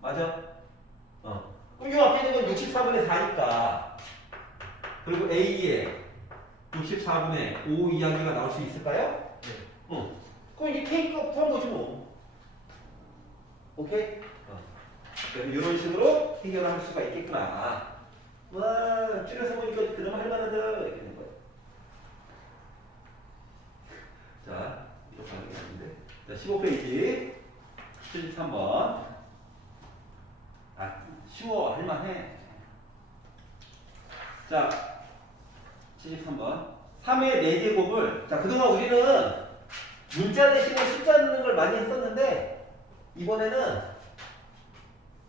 맞아? 그럼 이 앞에 있는 건 64분의 4니까 그리고 A의 64분의 5 이야기가 나올 수 있을까요? 네. 그럼 이게 K가 구한 거지 뭐. 오케이? 그래서 이런 식으로 해결할 수가 있겠구나. 와, 줄여서 보니까 그나마 할만하다. 이렇게 되는 거야. 자, 15페이지 73번. 아, 쉬워. 할만해. 자, 73번. 3의 4제곱을, 자, 그동안 우리는 문자 대신에 숫자 넣는 걸 많이 했었는데, 이번에는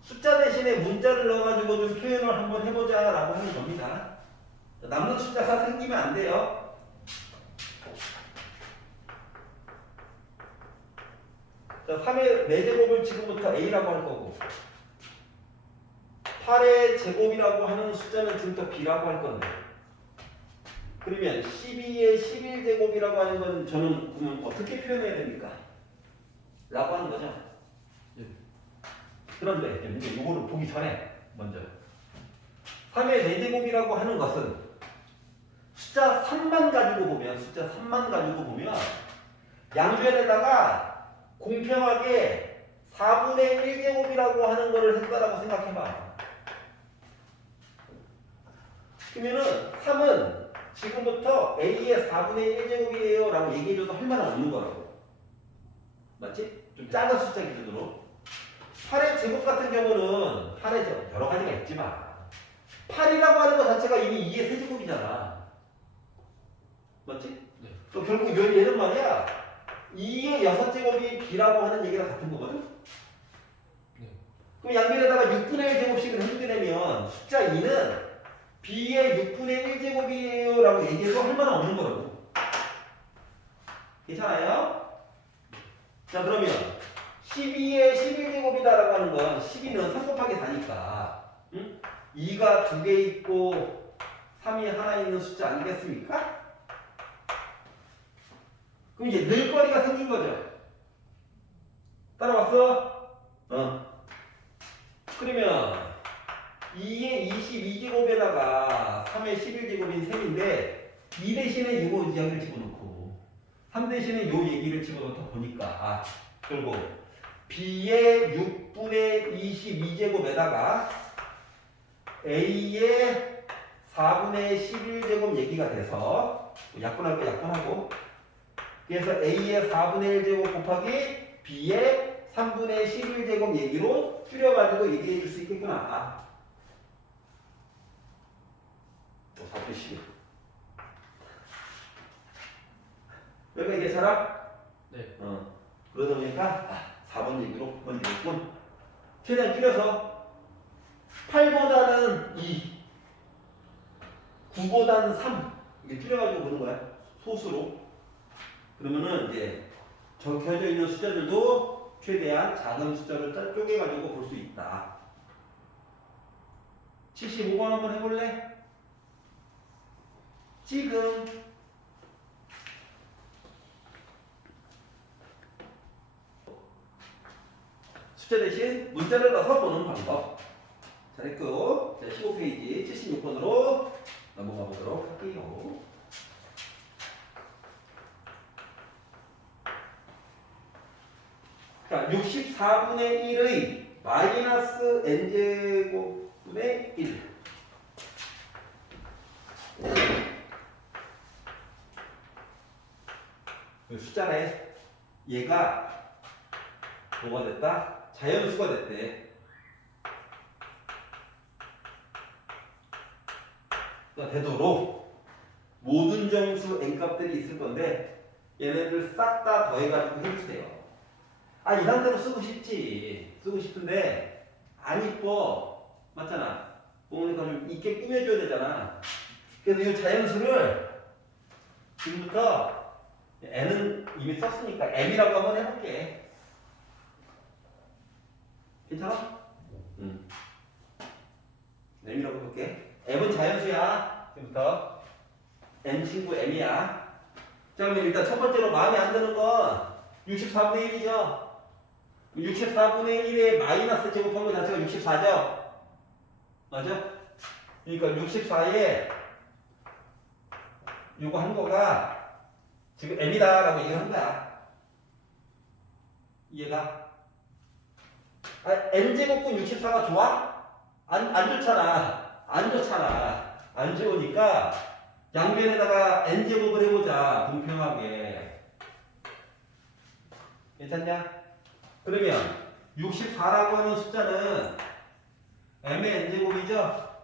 숫자 대신에 문자를 넣어가지고 좀 표현을 한번 해보자 라고 하는 겁니다. 자, 남는 숫자가 생기면 안 돼요. 자, 3의 4제곱을 지금부터 A라고 할 거고, 8의 제곱이라고 하는 숫자는 지금부터 B라고 할 건데, 그러면 12의 11제곱이라고 하는 건 저는 그러면 어떻게 표현해야 됩니까? 라고 하는 거죠. 예. 그런데 이제 이거를 보기 전에 먼저 3의 4제곱이라고 하는 것은 숫자 3만 가지고 보면 양변에다가 공평하게 4분의 1제곱이라고 하는 거를 했다라고 생각해봐. 그러면은 3은 지금부터 A의 4분의 1제곱이에요 라고 얘기해줘도 할 말은 없는 거라고. 맞지? 좀 작은 숫자 기준으로. 8의 제곱 같은 경우는 8의 제곱 여러 가지가 있지만 8이라고 하는 것 자체가 이미 2의 세제곱이잖아. 맞지? 네. 또 결국 얘는 말이야 2의 6제곱이 B라고 하는 얘기랑 같은 거거든? 네. 그럼 양변에다가 6분의 1제곱씩을 해주게 되면 숫자 2는 B의 6분의 1제곱이에요 라고 얘기해도 할 말은 없는 거라고. 괜찮아요? 자, 그러면 12의 11제곱이다 라고 하는 건 12는 3 곱하기 4니까 응? 2가 2개 있고 3이 하나 있는 숫자 아니겠습니까? 그럼 이제 늘 거리가 생긴 거죠. 따라왔어? 그러면 2의 22제곱에다가 3의 11제곱인 셈인데 2 대신에 이거 이야기를 집어넣고 3 대신에 요 얘기를 집어넣다 보니까 결국 B의 6분의 22제곱에다가 A의 4분의 11제곱 얘기가 돼서 약분할 거 약분하고 그래서 A의 4분의 1제곱 곱하기 B의 3분의 11제곱 얘기로 줄여가지고 얘기해 줄 수 있겠구나. 4분의 11. 여기가 이게 잘아? 네. 그러다 보니까 4번 얘기로 보면 되겠군. 최대한 줄여서 8보다는 2, 9보다는 3 이게 줄여가지고 보는 거야. 소수로. 그러면은 이제 적혀져 있는 숫자들도 최대한 작은 숫자를 쪼개가지고 볼 수 있다. 75번 한번 해볼래? 지금 숫자 대신 문자를 넣어서 보는 방법. 잘했고, 자, 15페이지 76번으로 넘어가 보도록 할게요. 자, 64분의 1의 마이너스 n제곱분의 1. 숫자네. 얘가 뭐가 됐다? 자연수가 됐대. 그러니까 되도록 모든 정수 n값들이 있을 건데 얘네들 싹 다 더해가지고 해주세요. 이 상태로 쓰고 싶지. 쓰고 싶은데 안 이뻐. 맞잖아. 보니까 좀 있게 꾸며줘야 되잖아. 그래서 이 자연수를 지금부터 n은 이미 썼으니까 m이라고 한번 해볼게. 괜찮아? m이라고 해볼게. m은 자연수야. 지금부터 m 친구 m이야. 자, 그러면 일단 첫 번째로 마음에 안 드는 건 64분의 1이죠. 64분의 1에 마이너스 제곱한 거 자체가 64죠? 맞아? 그러니까 64에 요거 한 거가 지금 m이다 라고 얘기한 거야. 이해가? n제곱분 64가 좋아? 안 좋잖아. 안 좋잖아. 안 좋으니까 양변에다가 n제곱을 해보자. 공평하게. 괜찮냐? 그러면 64라고 하는 숫자는 m의 n제곱이죠?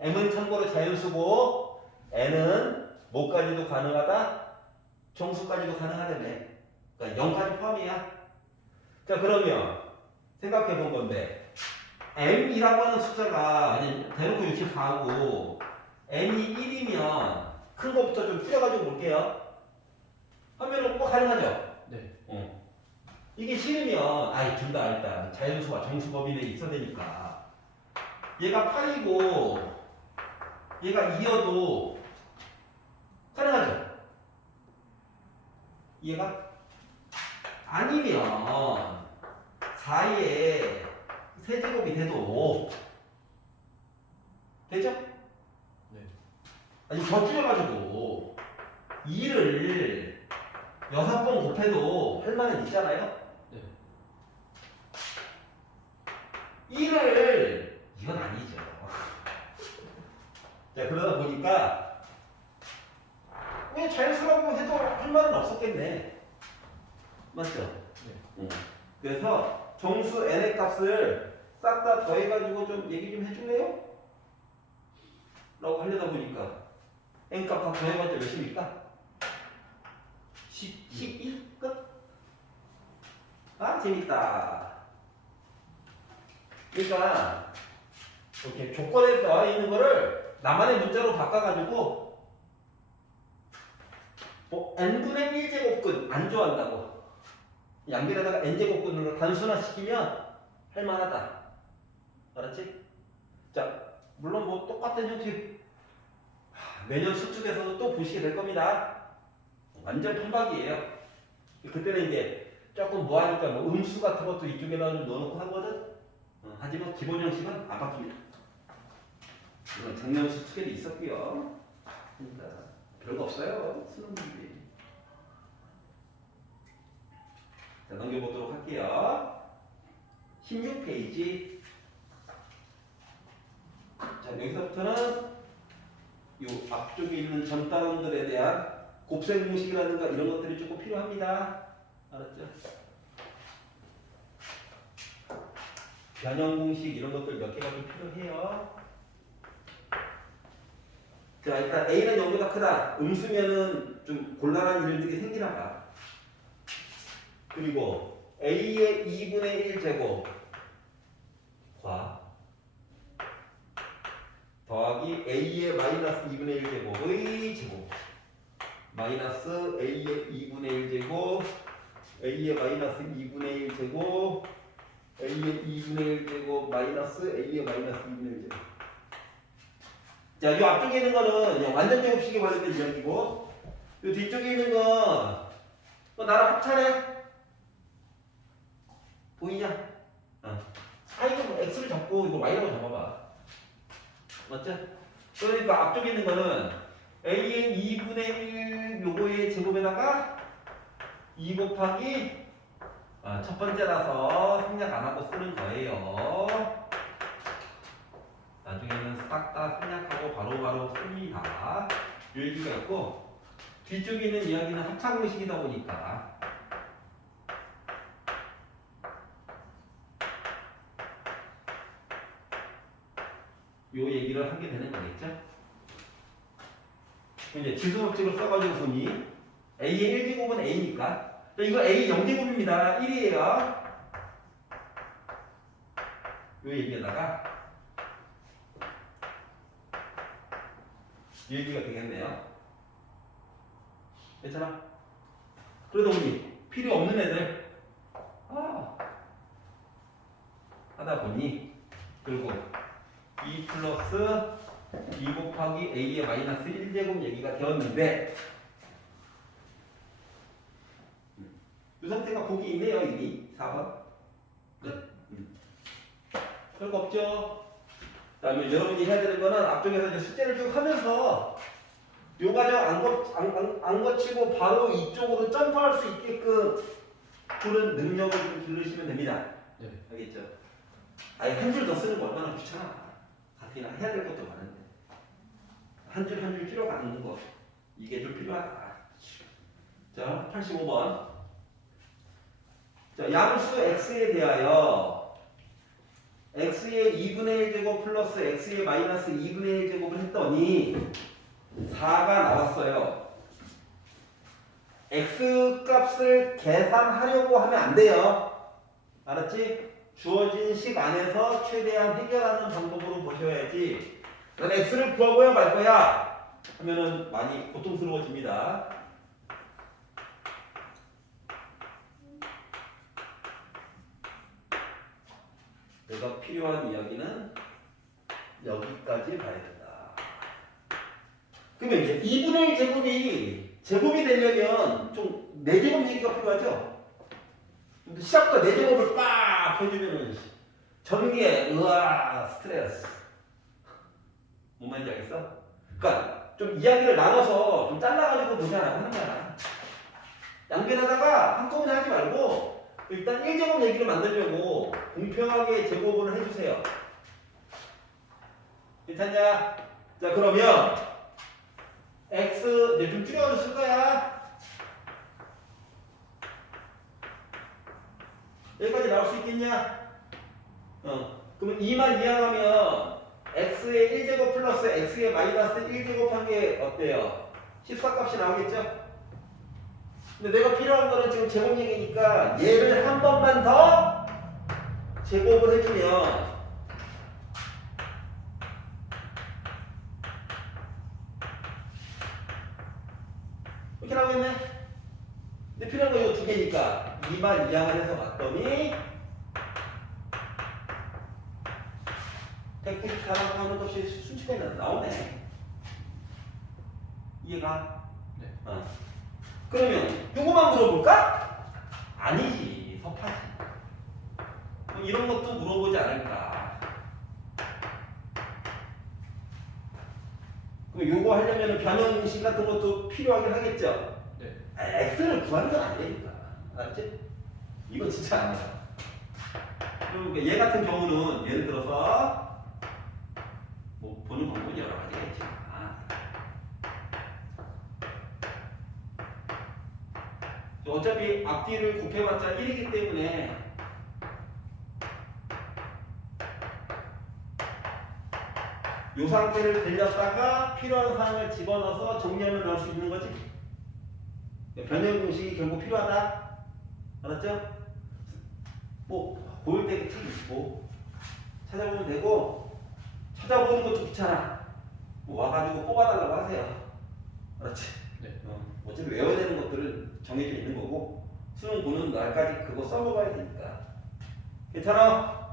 m은 참고로 자연수고 n은 뭐까지도 가능하다? 정수까지도 가능하다며. 그러니까 0까지 포함이야. 자, 그러면 생각해 본 건데 m이라고 하는 숫자가 대놓고 64하고 n이 1이면 큰 거부터 좀 줄여가지고 볼게요. 하면은 뭐 가능하죠? 네. 이게 싫으면 아이 둘 다 일단 자연수와 정수 범위 내에 있어야 되니까 얘가 8이고 얘가 2여도 가능하죠? 이해가? 아니면 4에 세제곱이 돼도 되죠? 네. 아니 더 줄여가지고 2를 6번 곱해도 할 만은 있잖아요? 네. 1을 이건 아니죠. 자, 그러다 보니까 왜 자연수라고 해도 할 말은 없었겠네. 맞죠? 네. 그래서 정수 n의 값을 싹 다 더해가지고 좀 얘기 좀 해줄래요? 라고 하려다 보니까 n 값 다 더해봤자 몇입니까? 12? 끝? 아, 재밌다. 그러니까 이렇게 조건에 나와 있는 거를 나만의 문자로 바꿔가지고 n분의 1제곱근 안 좋아한다고 양변에다가 n제곱근으로 단순화시키면 할만하다. 알았지? 자, 물론 뭐 똑같은 형식 매년 수축에서도 또 보시게 될 겁니다. 완전 판박이에요. 그때는 이제 조금 뭐하니까 뭐 음수 같은 것도 이쪽에다 좀 넣어놓고 하거든. 하지만 기본 형식은 안 바뀝니다. 이건 작년 수축에도 있었고요. 그러니까 별거 없어요. 수능 문제. 자, 넘겨보도록 할게요. 16페이지. 자, 여기서부터는 이 앞쪽에 있는 전 단원들에 대한 곱셈 공식이라든가 이런 것들이 조금 필요합니다. 알았죠? 변형 공식 이런 것들 몇 개가 좀 필요해요. 자, 일단 A는 0보다 크다. 음수면은 좀 곤란한 일들이 생기나 봐. 그리고 A의 2분의 1제곱 과 더하기 A의 마이너스 2분의 1제곱의 제곱 마이너스 A의 2분의 1제곱 A의 마이너스 2분의 1제곱 A의 2분의 1제곱 마이너스 A의 마이너스 2분의 1제곱. 자, 이 앞쪽에 있는 거는 그냥 완전 제곱식에 관련된 이야기고 이 뒤쪽에 있는 건 나랑 합차네. 보이냐? 이거 뭐 x를 잡고 이거 y라고 잡아봐. 맞죠? 그러니까 앞쪽에 있는 거는 a의 2분의 1 요거의 제곱에다가 2 곱하기 첫 번째라서 생략 안 하고 쓰는 거예요. 나중에는 싹 다 생략하고 바로바로 씁니다. 요 얘기가 있고 뒤쪽에 있는 이야기는 합창공식이다 보니까 요 얘기를 하게 되는 거겠죠? 이제 지수법칙을 써가지고 보니 A의 1제곱은 A니까 이거 A 0제곱입니다. 1이에요. 요 얘기에다가 이 얘기가 되겠네요. 괜찮아? 그러다 보니 필요 없는 애들 하다 보니 그리고 2 플러스 2 곱하기 A의 마이너스 1제곱 얘기가 되었는데 이 상태가 보기 있네요. 이미 4번 끝. 별거 없죠. 그 다음에 여러분이 해야 되는 거는 앞쪽에서 이제 숙제를 쭉 하면서 요 과정 안 거치고 바로 이쪽으로 점프할 수 있게끔 그런 능력을 좀 기르시면 됩니다. 네. 알겠죠? 아니 한 줄 더 쓰는 거 얼마나 귀찮아. 같이나 해야 될 것도 많은데 한 줄 한 줄 줄여가는 거 이게 좀 필요하다. 자, 85번 자, 양수 x에 대하여 x의 2분의 1제곱 플러스 x의 마이너스 2분의 1제곱을 했더니 4가 나왔어요. x 값을 계산하려고 하면 안 돼요. 알았지? 주어진 식 안에서 최대한 해결하는 방법으로 보셔야지. 넌 x를 구하고야 말 거야 하면은 많이 고통스러워집니다. 내가 필요한 이야기는 여기까지 봐야 된다. 그러면 이제 2분의 1 제곱이 되려면 좀 4제곱 얘기가 필요하죠? 시작부터 4제곱을 빡 해주면은 전개, 으아, 스트레스. 뭔 말인지 알겠어? 그러니까 좀 이야기를 나눠서 좀 잘라가지고 보자 하는 거야. 양변에다가 한꺼번에 하지 말고 일단 1제곱 얘기를 만들려고 공평하게 제곱을 해주세요. 괜찮냐? 자, 그러면 x 이제 좀 줄여서 쓸 거야. 여기까지 나올 수 있겠냐? 그러면 2만 이항하면 x의 1제곱 플러스 x의 마이너스 1제곱 한 게 어때요? 14값이 나오겠죠? 근데 내가 필요한 거는 지금 제곱 얘기니까 얘를 한 번만 더 제곱을 해주면 이렇게 나오겠네? 근데 필요한 거 이거 2개니까 2만 이항을 해서 봤더니 194라고 하는 것이 순식간에 나오네. 이해가? 네. 그러면 요거만 물어볼까? 아니지. 섭하지. 뭐 이런 것도 물어보지 않을까. 그럼 요거 하려면 변형식 같은 것도 필요하긴 하겠죠? 네. x를 구하는 건 아니니까. 알았지? 이건 진짜 아니야. 그러니까 얘 같은 경우는 예를 들어서 뭐 보는 방법이 여러 가지가 있지만 어차피 앞뒤를 곱해봤자 1이기 때문에 이 상태를 들렸다가 필요한 사항을 집어넣어서 정리하면 나올 수 있는 거지. 변형 공식이 결국 필요하다. 알았죠? 뭐 보일 때 책 있고 찾아보면 되고 찾아보는 것도 귀찮아. 뭐 와가지고 뽑아달라고 하세요. 알았지? 네. 어차피 외워야 되는 것들은 정해져 있는 거고 수능 보는 날까지 그거 써먹어야 되니까. 괜찮아?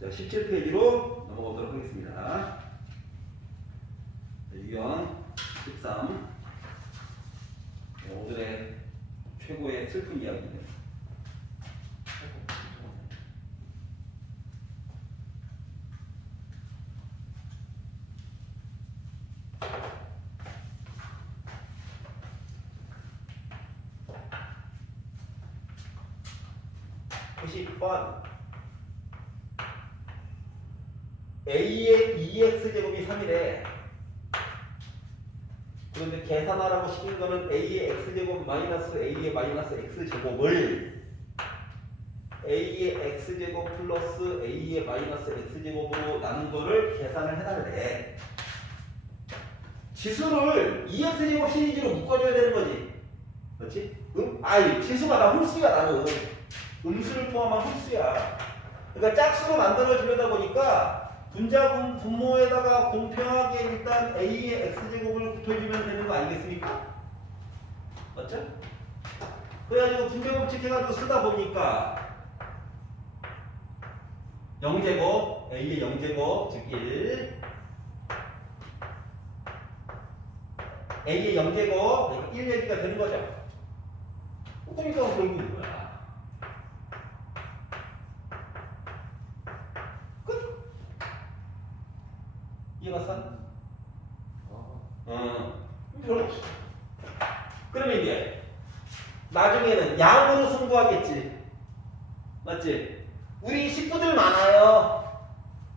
자, 17페이지로 넘어가도록 하겠습니다. 유형 13. 오늘의 최고의 슬픈 이야기입니다. 번 a의 2x제곱이 3이래. 그런데 계산하라고 시킨 거는 a의 x제곱 마이너스 a의 마이너스 x제곱을 a의 x제곱 플러스 a의 마이너스 x제곱으로 나눈 거를 계산을 해달래. 지수를 2x제곱 시리즈로 묶어줘야 되는 거지. 그렇지? 지수가 나 홀수야. 나는 음수를 포함한 홀수야. 그러니까 짝수로 만들어지려다 보니까 분자 분모에다가 공평하게 일단 a의 x제곱을 붙여주면 되는 거 아니겠습니까? 맞죠? 그래가지고 분배법칙 해가지고 쓰다 보니까 0제곱 a의 0제곱 즉 1 a의 0제곱 그러니까 1 얘기가 되는 거죠. 그러니까 그런 게 뭐야? 이해갔어? 별로 없어. 그러면 이제 나중에는 양으로 승부하겠지. 맞지? 우리 식구들 많아요.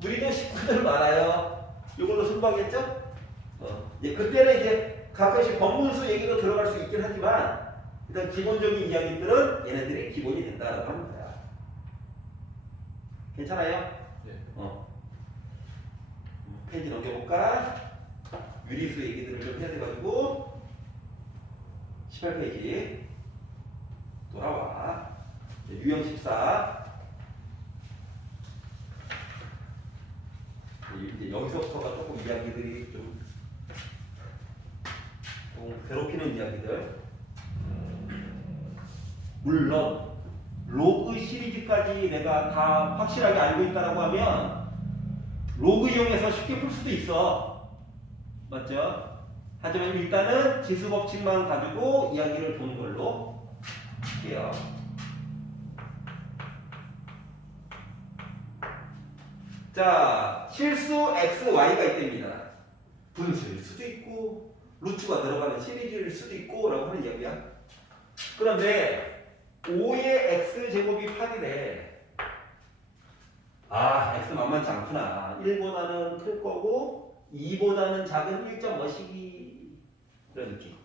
우리도 식구들 많아요. 이걸로 승부하겠죠? 이제 그때는 이제 가끔씩 번분수 얘기도 들어갈 수 있긴 하지만 일단 기본적인 이야기들은 얘네들이 기본이 된다라고 하는 거야. 괜찮아요? 네. 페이지 넘겨볼까? 유리수 얘기들을 좀 해야 돼가지고 18페이지 돌아와. 유형 14. 이제 여기서부터가 조금 이야기들이 좀 괴롭히는 이야기들. 물론 로그 시리즈까지 내가 다 확실하게 알고 있다라고 하면 로그 이용해서 쉽게 풀 수도 있어. 맞죠? 하지만 일단은 지수 법칙만 가지고 이야기를 보는 걸로 할게요. 자, 실수 x, y가 있답니다. 분수일 수도 있고 루트가 들어가는 시리즈일 수도 있고 라고 하는 이야기야. 그런데 5의 x제곱이 8이래. 아, x 만만치 않구나. 1보다는 클 거고 2보다는 작은 1.5씩이 그런 느낌.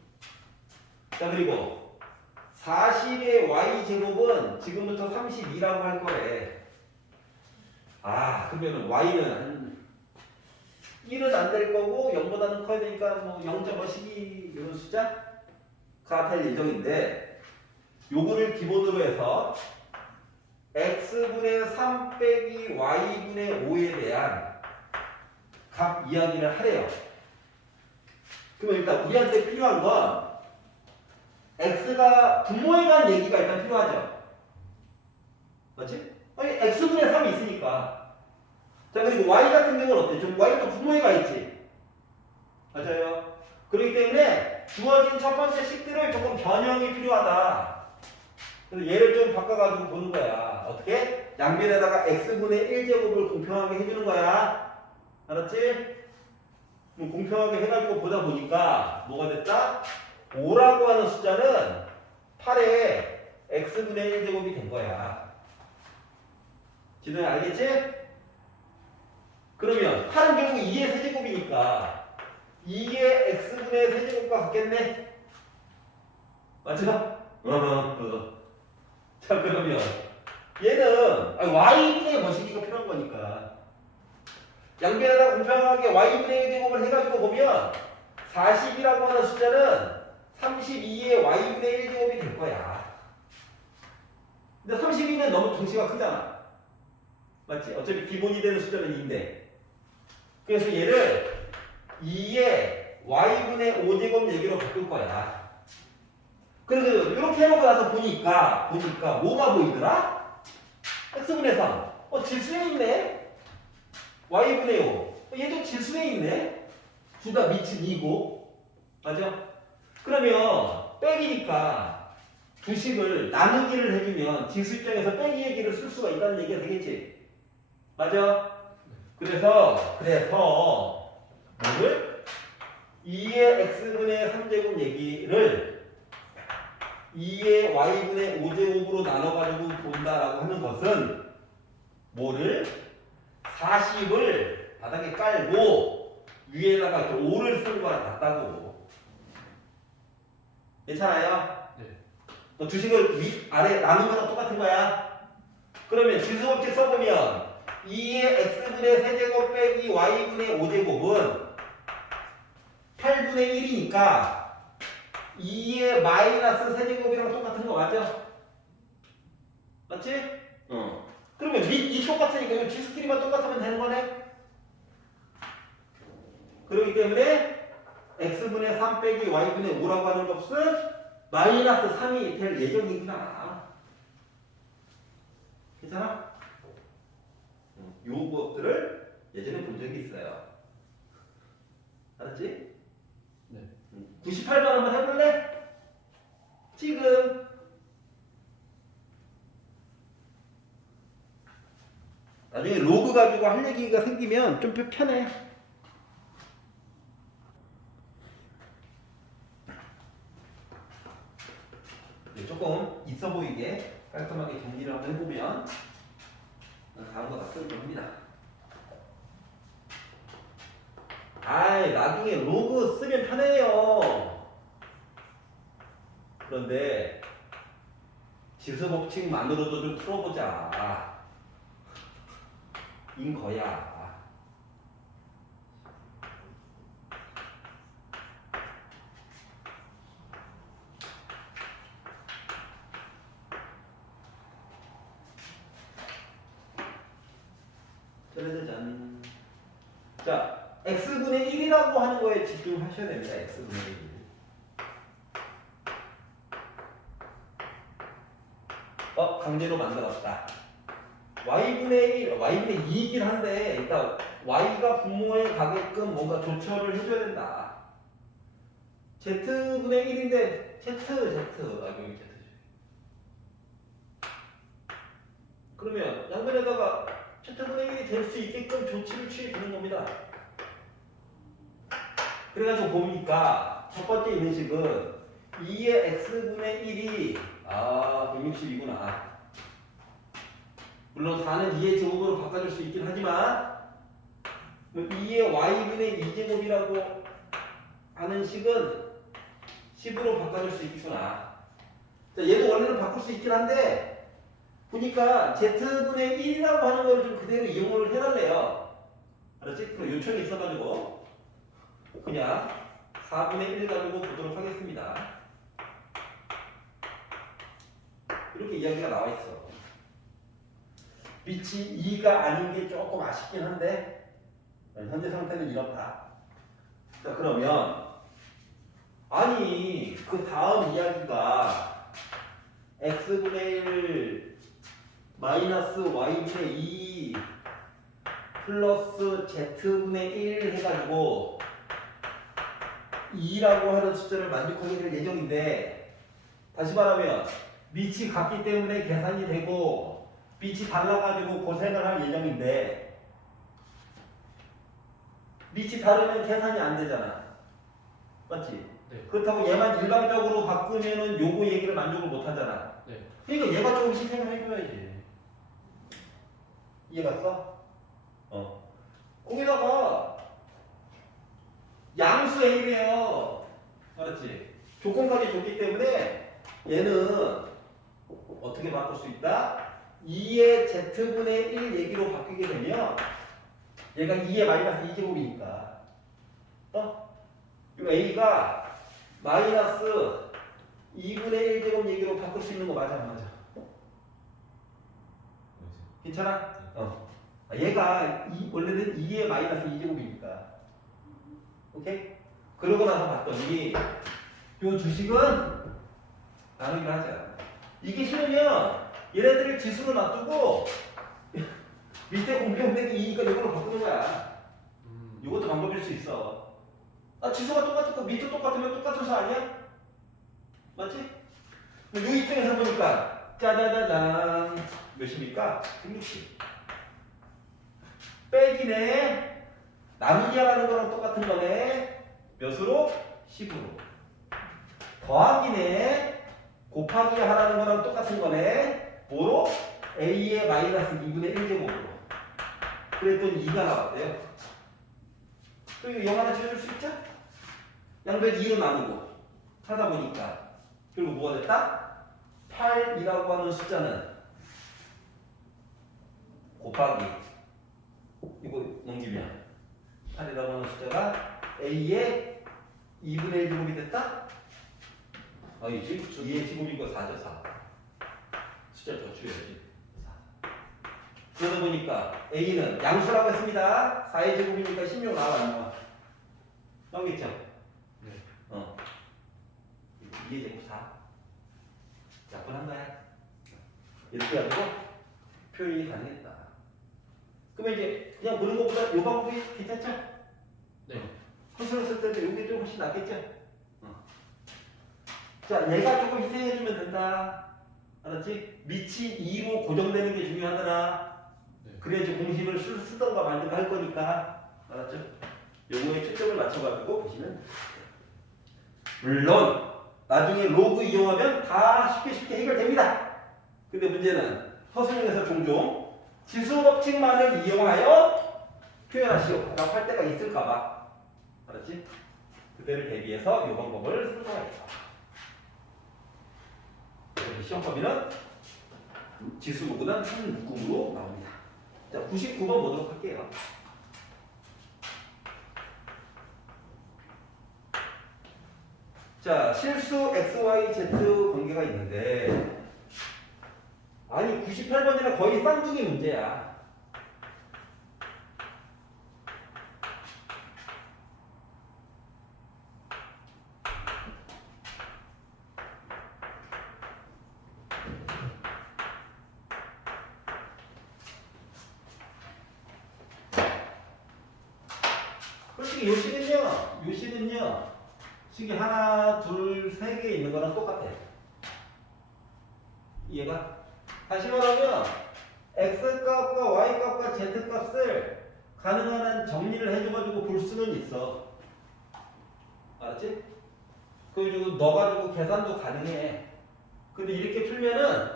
자, 그리고 40의 y제곱은 지금부터 32라고 할 거래. 아, 그러면 y는 한 1은 안 될 거고 0보다는 커야 되니까 뭐 0.5씩이 이런 숫자가 될 예정인데, 요거를 기본으로 해서 x분의 3 빼기 y분의 5에 대한 값 이야기를 하래요. 그러면 일단 우리한테 필요한 건 x가 분모에 관한 얘기가 일단 필요하죠. 맞지? 아니 x분의 3이 있으니까. 자, 그리고 y 같은 경우는 어때? 좀 y도 분모에 가 있지. 맞아요. 그렇기 때문에 주어진 첫 번째 식들을 조금 변형이 필요하다. 그래서 얘를 좀 바꿔가지고 보는 거야. 어떻게? 양변에다가 x분의 1제곱을 공평하게 해주는 거야. 알았지? 그럼 공평하게 해가지고 보다 보니까 뭐가 됐다? 5라고 하는 숫자는 8에 x분의 1제곱이 된 거야. 지도야 알겠지? 그러면 8은 결국 2의 세제곱이니까 2의 x분의 세제곱과 같겠네? 맞죠? 자, 그러면 얘는 y분의 뭐시기가 필요한 거니까 양변에다 공평하게 y분의 1제곱을 해가지고 보면 40이라고 하는 숫자는 32의 y분의 1제곱이 될 거야. 근데 32는 너무 덩치가 크잖아. 맞지? 어차피 기본이 되는 숫자는 2인데. 그래서 얘를 2의 y분의 5제곱 얘기로 바꿀 거야. 그래서 이렇게 해놓고 나서 보니까 뭐가 보이더라? x분의 3. 질수에 있네. y분의 5. 얘도 질수에 있네. 둘 다 미친 2고. 맞아? 그러면 빼기니까 두 식을 나누기를 해주면 지수 입장에서 빼기 얘기를 쓸 수가 있다는 얘기가 되겠지. 맞아? 그래서 뭐를? 2의 x분의 3제곱 얘기를 2의 y분의 5제곱으로 나눠가지고 본다라고 하는 것은 뭐를? 40을 바닥에 깔고 위에다가 이렇게 5를 쓴 거랑 같다고. 괜찮아요? 네. 주식을 위, 아래 나누는 거랑 똑같은 거야. 그러면 지수법칙 써보면 2의 x분의 세제곱 빼기 y분의 5제곱은 8분의 1이니까 2의 마이너스 세제곱이랑 똑같은 거 맞죠? 맞지? 그러면 이 똑같으니까 이 지수끼리만 똑같으면 되는 거네? 그렇기 때문에 x분의 3 빼기 y분의 5라고 하는 값은 마이너스 3이 될 예정이구나. 괜찮아? 요 것들을 예전에 본 적이 있어요. 알았지? 네. 98번 한번 해볼래? 지금 나중에 로그 가지고 할 얘기가 생기면 좀 편해. 조금 있어 보이게 깔끔하게 정리를 한번 해보면 다음 거 낯설좀 합니다. 나중에 로그 쓰면 편해요. 그런데 지수 법칙만으로도 좀 풀어보자. 인 거야. 짜자잔. 자, x분의 1이라고 하는 거에 집중하셔야 됩니다. x분의 1. 강제로 만들었다. y분의 1, y분의 2이긴 한데 일단 y가 분모에 가게끔 뭔가 조처를 해줘야 된다. z분의 1인데 z. 여기 z. 그러면 양변에다가 z분의 1이 될 수 있게끔 조치를 취해주는 겁니다. 그래가지고 보니까 첫 번째 있는 식은 2의 x분의 1이 160이구나. 물론 4는 2의 제곱으로 바꿔줄 수 있긴 하지만 2의 y분의 2제곱이라고 하는 식은 10으로 바꿔줄 수 있겠구나. 자, 얘도 원래는 바꿀 수 있긴 한데 보니까 z분의 1이라고 하는 걸 좀 그대로 이용을 해달래요. 알았지? 그럼 요청이 있어가지고 그냥 4분의 1 가지고 보도록 하겠습니다. 이렇게 이야기가 나와 있어. 빛이 2가 아닌 게 조금 아쉽긴 한데 현재 상태는 이렇다. 자, 그러면 아니 그 다음 이야기가 x분의 1 마이너스 y분의 2 플러스 z분의 1 해가지고 2라고 하는 숫자를 만족하게 될 예정인데, 다시 말하면 밑이 같기 때문에 계산이 되고 밑이 달라가지고 고생을 할 예정인데, 밑이 다르면 계산이 안 되잖아. 맞지? 네. 그렇다고 얘만 일방적으로 바꾸면은 요거 얘기를 만족을 못 하잖아. 네. 그러니까 얘가 조금 희생을 해줘야지. 이해갔어? 거기다가 양수 A래요. 알았지? 조건까지 줬기 때문에 얘는 어떻게 바꿀 수 있다? 2의 z분의 1 얘기로 바뀌게 되면 얘가 2의 마이너스 2제곱이니까 이 A가 마이너스 2분의 1제곱 얘기로 바꿀 수 있는 거 맞아 안 맞아? 괜찮아? 얘가 원래는 2의 마이너스 2제곱이니까 오케이? 그러고 나서 봤더니 요 주식은 나누기로 하자. 이게 싫으면 얘네들을 지수로 놔두고 밑에 공평되기 2니까 이걸로 바꾸는 거야. 이것도 방법일 수 있어. 지수가 똑같고 밑도 똑같으면 똑같은 수 아니야? 맞지? 요 입장에서 보니까 짜자자잔 몇입니까? 160. 빼기네 나누기 하라는 거랑 똑같은 거네. 몇으로? 10으로. 더하기네 곱하기 하라는 거랑 똑같은 거네. 뭐로? A의 마이너스 2분의 1제곱으로. 그랬더니 2가 나왔대요. 또 이거 0 하나 채워줄 수 있죠? 양변 2로 나누고 하다 보니까 그리고 뭐가 됐다? 8이라고 하는 숫자는 곱하기 이거 넘기면 8이라고 하는 숫자가 A의 2분의 1제곱이 됐다? 아니지? 2의 제곱이고 4죠. 4 숫자를 더 줄여야지. 4. 그러다 보니까 A는 양수라고 했습니다. 4의 제곱이니까 16 나와 안 나와? 나오겠죠? 네. 2의 제곱 4 약분한 거야. 이렇게 해가지고 표현이 가능했다. 그러면 이제 그냥 보는 것보다 이 방법이 괜찮죠? 네. 허술을 쓸 때도 이게 좀 훨씬 낫겠죠? 자, 얘가 조금 희생해주면 된다. 알았지? 밑이 2로 고정되는 게 중요하더라. 네. 그래야지 공식을 쓰던가 말든가 할 거니까. 알았죠? 요거에 초점을 맞춰가지고 보시면 돼요. 물론 나중에 로그 이용하면 다 쉽게 해결됩니다. 근데 문제는 서술형에서 종종 지수 법칙만을 이용하여 표현하시오 라고 할 때가 있을까봐. 알았지? 그때를 대비해서 이 방법을 쓰는 거예요. 시험 범위는 지수 구분은 한 묶음으로 나옵니다. 자, 99번 보도록 할게요. 자, 실수 XYZ 관계가 있는데 아니 98번이나 거의 쌍둥이 문제야. 솔직히 요시는요 식이 하나, 둘, 세 개 있는 거랑 똑같아. 이해가? 다시 말하면 x 값과 y 값과 z 값을 가능한 한 정리를 해줘가지고 볼 수는 있어. 알았지? 그래가지고 넣어가지고 계산도 가능해. 근데 이렇게 풀면은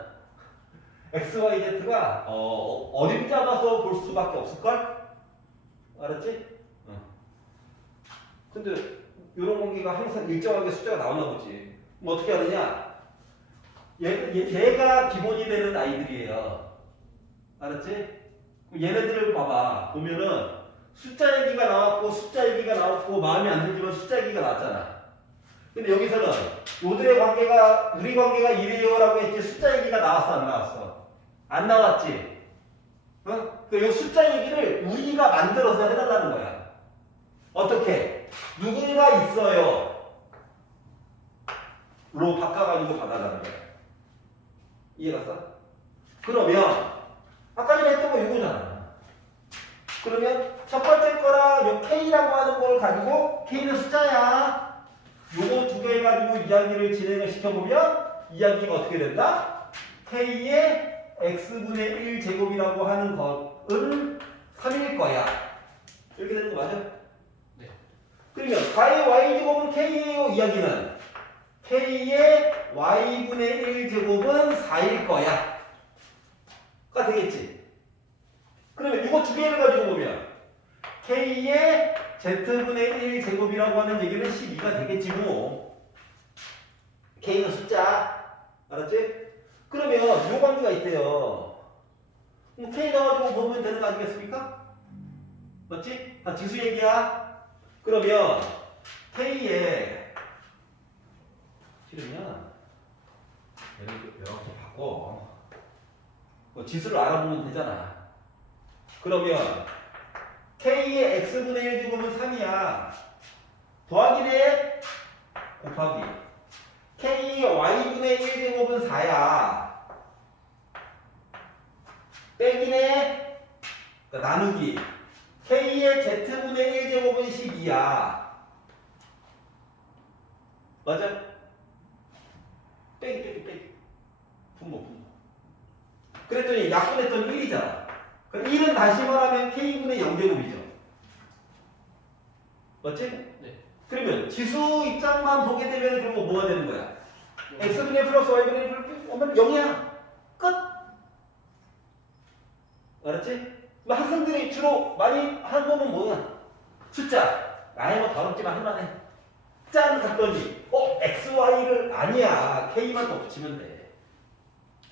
x, y, z가 어림잡아서 볼 수밖에 없을걸? 알았지? 근데 이런 관계가 항상 일정하게 숫자가 나오나 보지. 뭐 어떻게 하느냐? 얘가 기본이 되는 아이들이에요. 알았지? 얘네들을 봐봐. 보면은 숫자 얘기가 나왔고 숫자 얘기가 나왔고 마음에 안 들지만 숫자 얘기가 나왔잖아. 근데 여기서는 요들의 관계가 우리 관계가 이래요라고 했지 숫자 얘기가 나왔어 안 나왔어? 안 나왔지? 어? 그 숫자 얘기를 우리가 만들어서 해달라는 거야. 어떻게? 누군가 있어요. 로 바꿔가지고 받아가는 거야. 이해갔어? 그러면 아까 전에 했던 거 이거잖아. 그러면 첫 번째 거랑 요 K라고 하는 걸 가지고 K는 숫자야. 요거 두 개 가지고 이야기를 진행을 시켜보면 이야기가 어떻게 된다? K의 X분의 1 제곱이라고 하는 것은 3일 거야. 이렇게 되는 거 맞아? 네. 그러면 가의 Y 제곱은 K예요. 이야기는 K의 Y분의 1 제곱은 4일 거야. 가 되겠지. 그러면 이거 두 개를 가지고 보면 K의 Z분의 1 제곱이라고 하는 얘기는 12가 되겠지 뭐. K는 숫자. 알았지? 그러면 요 관계가 있대요. 그럼 K 넣어가지고 보면 되는 거 아니겠습니까? 맞지? 다 지수 얘기야. 그러면 K의 싫으면 이렇게 바꿔. 지수를 알아보면 되잖아. 그러면 K의 X분의 1 제곱은 3이야. 더하기네 곱하기 K의 Y분의 1 제곱은 4야. 빼기네 그러니까 나누기 K의 Z분의 1 제곱은 12야. 맞아? 빼기 분모 그랬더니 약분했더니 1이잖아. 그럼 1은 다시 말하면 K분의 0제곱이죠. 맞지? 네. 그러면 지수 입장만 보게 되면 그럼 뭐가 되는 거야? X분의 플러스 Y분의 1 플러스 오면 0이야. 끝. 알았지? 뭐 학생들이 주로 많이 하는 거는 뭐야? 숫자. 아예 뭐 더럽지만 할만해. 짠 갔더니 X, Y를 아니야. K만 더 붙이면 돼.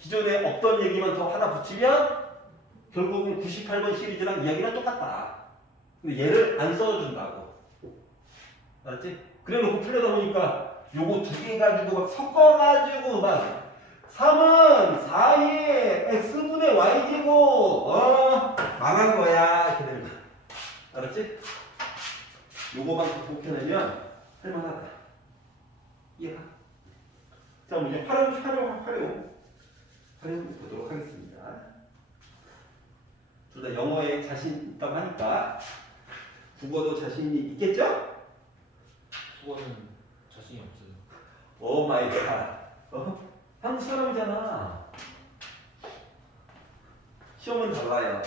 기존에 없던 얘기만 더 하나 붙이면 결국은 98번 시리즈랑 이야기랑 똑같다. 근데 얘를 안 써준다고. 알았지? 그래 놓고 풀려다 보니까 요거 두 개 가지고 막 섞어가지고 막 3은 4의 X분의 Y제곱 망한 거야. 이렇게 되는 거야. 알았지? 요거만 복해내면 할만하다. 이해가? 자, 이제 활용 보도록 하겠습니다. 둘 다 영어에 자신 있다고 하니까 국어도 자신이 있겠죠? 국어는 자신이 없어요. 오 마이 갓. 한국 사람이잖아. 시험은 달라요.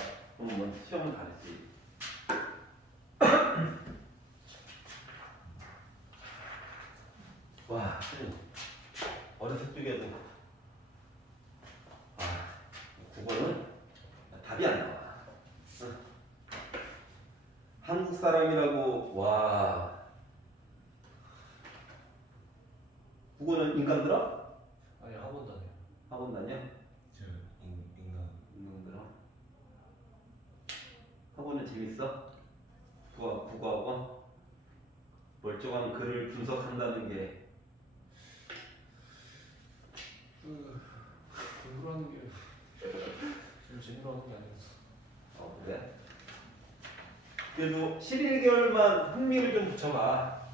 시험은 다르지. 와, 어렸을 적에도 국어는 답이 안 나와. 한국 사람이라고 와. 국어는 인간 들어? 아니 학원 다녀요. 학원 다녀? 저 인간 운동들어. 학원은 재밌어? 국어학원? 멀쩡한 글을 분석한다는 게 공부를 하는 게 지금 재미로 하는 게 아니라서. 그래? 그래도 11개월만 흥미를 좀 붙여봐.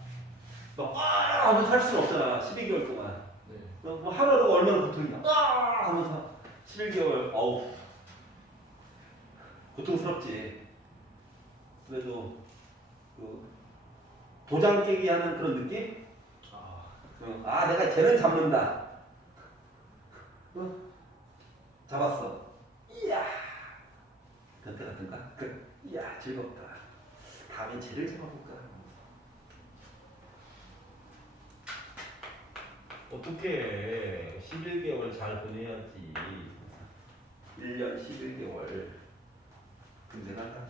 와 하면서 살 수는 없잖아. 12개월 동안. 네. 뭐 하루라도 얼마나 고통이야. 와 하면서 11개월 어우 고통스럽지. 그래도 그 도장 깨기 하는 그런 느낌? 아 내가 쟤는 잡는다. 잡았어. 이야 변태 같은가? 이야 즐겁다. 다음엔 쟤를 잡아볼까? 어떻게 11개월 잘 보내야지. 1년 11개월 근데 간다.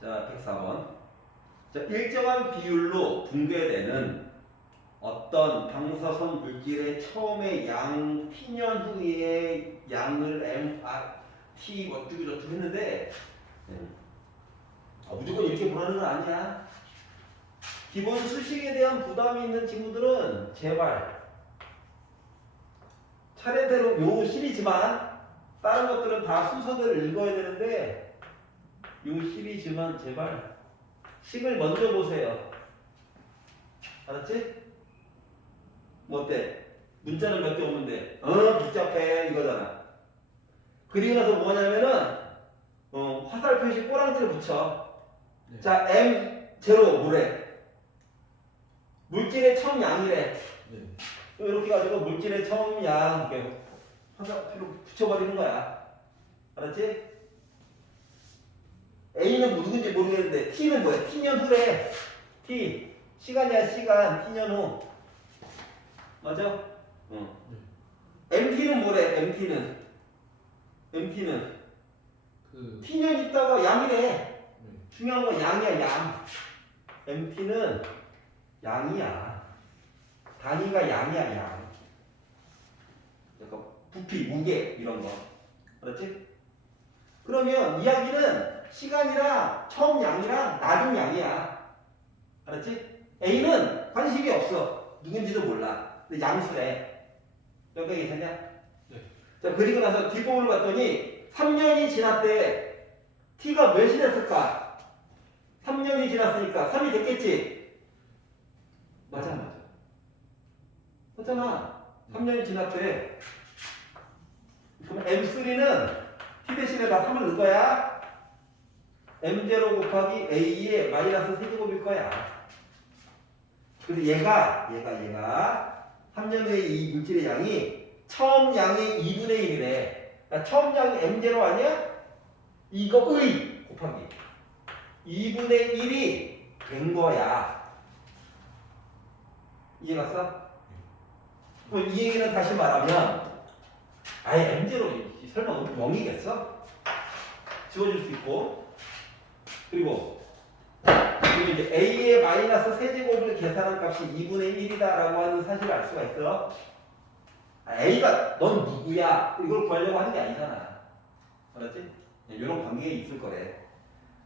자 104번. 자, 일정한 비율로 붕괴되는 어떤 방사선 물질의 처음에 양 T년 후에 양을 T 어쩌고 저쩌고 했는데 무조건 이렇게 보라는 건 아니야. 기본 수식에 대한 부담이 있는 친구들은 제발 차례대로 요 시리즈만 다른 것들은 다 순서대로 읽어야 되는데 요 시리즈만 제발 식을 먼저 보세요. 알았지? 뭐 어때? 문자는 몇 개 없는데 복잡해 이거잖아. 그리고 나서 뭐냐면은 화살 표시 꼬랑지를 붙여. 네. 자 M0 뭐래? 물질의 첨양이래. 네. 이렇게 가지고 물질의 첨양 이렇게 화살표로 붙여버리는 거야. 알았지? A는 누군지 모르겠는데 T는 뭐야? T년 후래. T 시간이야 시간. T년 후 맞아? 응. MT는 뭐래? MT는 그 T년 있다가 양이래. 네. 중요한 건 양이야 양. MT는 양이야. 단위가 양이야 양. 약간 부피, 무게 이런 거. 알았지? 그러면 이야기는 시간이랑 처음 양이랑 나중 양이야. 알았지? A는 관심이 없어. 누군지도 몰라. 근데 양수래. 여기까지 괜찮냐? 네. 자, 그리고 나서 뒷부분을 봤더니 3년이 지났대. T가 몇이 됐을까? 3년이 지났으니까 3이 됐겠지? 맞아. 맞잖아. 3년이 지났대. 그럼 M3는 T 대신에다 3을 넣을 거야. M0 곱하기 A의 마이너스 세제곱일 거야. 그래서 얘가 3년 후에 이 물질의 양이 처음 양의 2분의 1이래. 그러니까 처음 양이 M0 아니야? 이거의 곱하기 2분의 1이 된 거야. 이해갔어? 그럼 이 얘기는 다시 말하면 아예 M0 설마 0이겠어? 지워줄 수 있고 그리고 이제 A의 마이너스 세제곱을 계산한 값이 2분의 1이다라고 하는 사실을 알 수가 있어. A가 넌 누구야? 이걸 구하려고 하는 게 아니잖아. 알았지? 이런 관계가 있을 거래.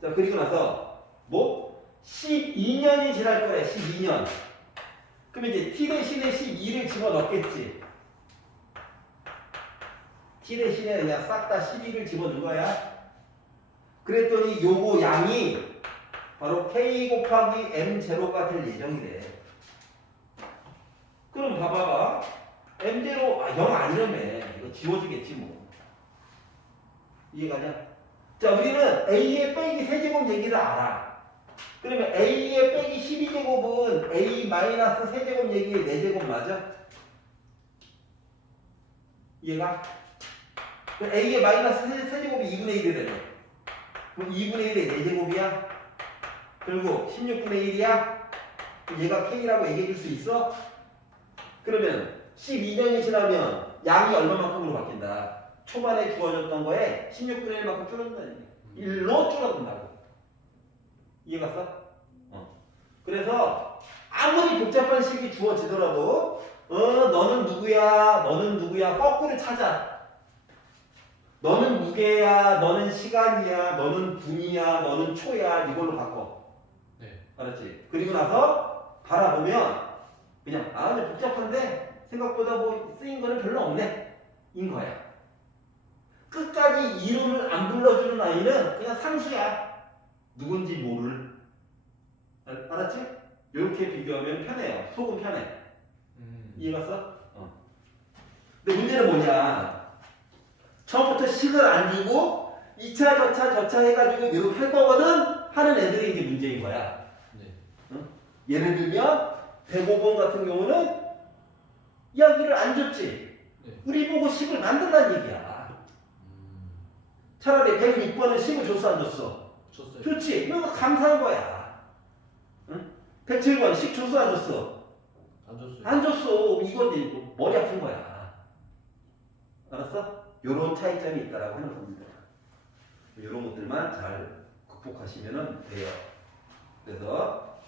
자 그리고 나서 뭐 12년이 지날 거래. 12년. 그럼 이제 T 대신에 12를 집어넣겠지. T 대신에 그냥 싹 다 12를 집어넣은 거야. 그랬더니 요거 양이 바로 K 곱하기 M0가 될 예정이래. 그럼 봐봐봐. M0 0 아니라며. 이거 지워지겠지 뭐. 이해가냐? 자 우리는 A의 빼기 세제곱 얘기를 알아. 그러면 A의 빼기 12제곱은 A 마이너스 세제곱 얘기의 4제곱 맞아? 이해가? 그럼 A의 마이너스 세제곱이 2분의 1이래요. 그럼 2분의 1의 4제곱이야? 결국 16분의 1이야? 얘가 K라고 얘기해 줄 수 있어? 그러면 12년이 지나면 양이 얼마만큼으로 바뀐다? 초반에 주어졌던 거에 16분의 1만큼 줄어든다는 얘기야. 1로 줄어든다고. 이해갔어? 그래서 아무리 복잡한 식이 주어지더라도 너는 누구야? 너는 누구야? 거꾸로 찾아. 너는 무게야, 너는 시간이야, 너는 분이야, 너는 초야 이걸로 바꿔. 네. 알았지? 그리고 나서 바라보면 그냥 근데 복잡한데 생각보다 뭐 쓰인 거는 별로 없네 인 거야. 끝까지 이름을 안 불러주는 아이는 그냥 상수야. 누군지 모를. 알았지? 이렇게 비교하면 편해요. 속은 편해. 이해갔어? 근데 문제는 뭐냐? 처음부터 식을 안 주고 2차, 저차 해가지고 이렇게 할 거거든 하는 애들이 이제 문제인 거야. 네. 예를 들면 105번 같은 경우는 이야기를 안 줬지. 네. 우리 보고 식을 만들란 얘기야. 차라리 106번은 식을 줬어 안 줬어? 줬어요. 좋지. 이거 감사한 거야. 응? 107번 식 줬어 안 줬어? 안 줬어요. 안 줬어. 이건 이제 머리 아픈 거야. 알았어? 요런 차이점이 있다라고 하는 겁니다. 요런 것들만 잘 극복하시면 돼요. 그래서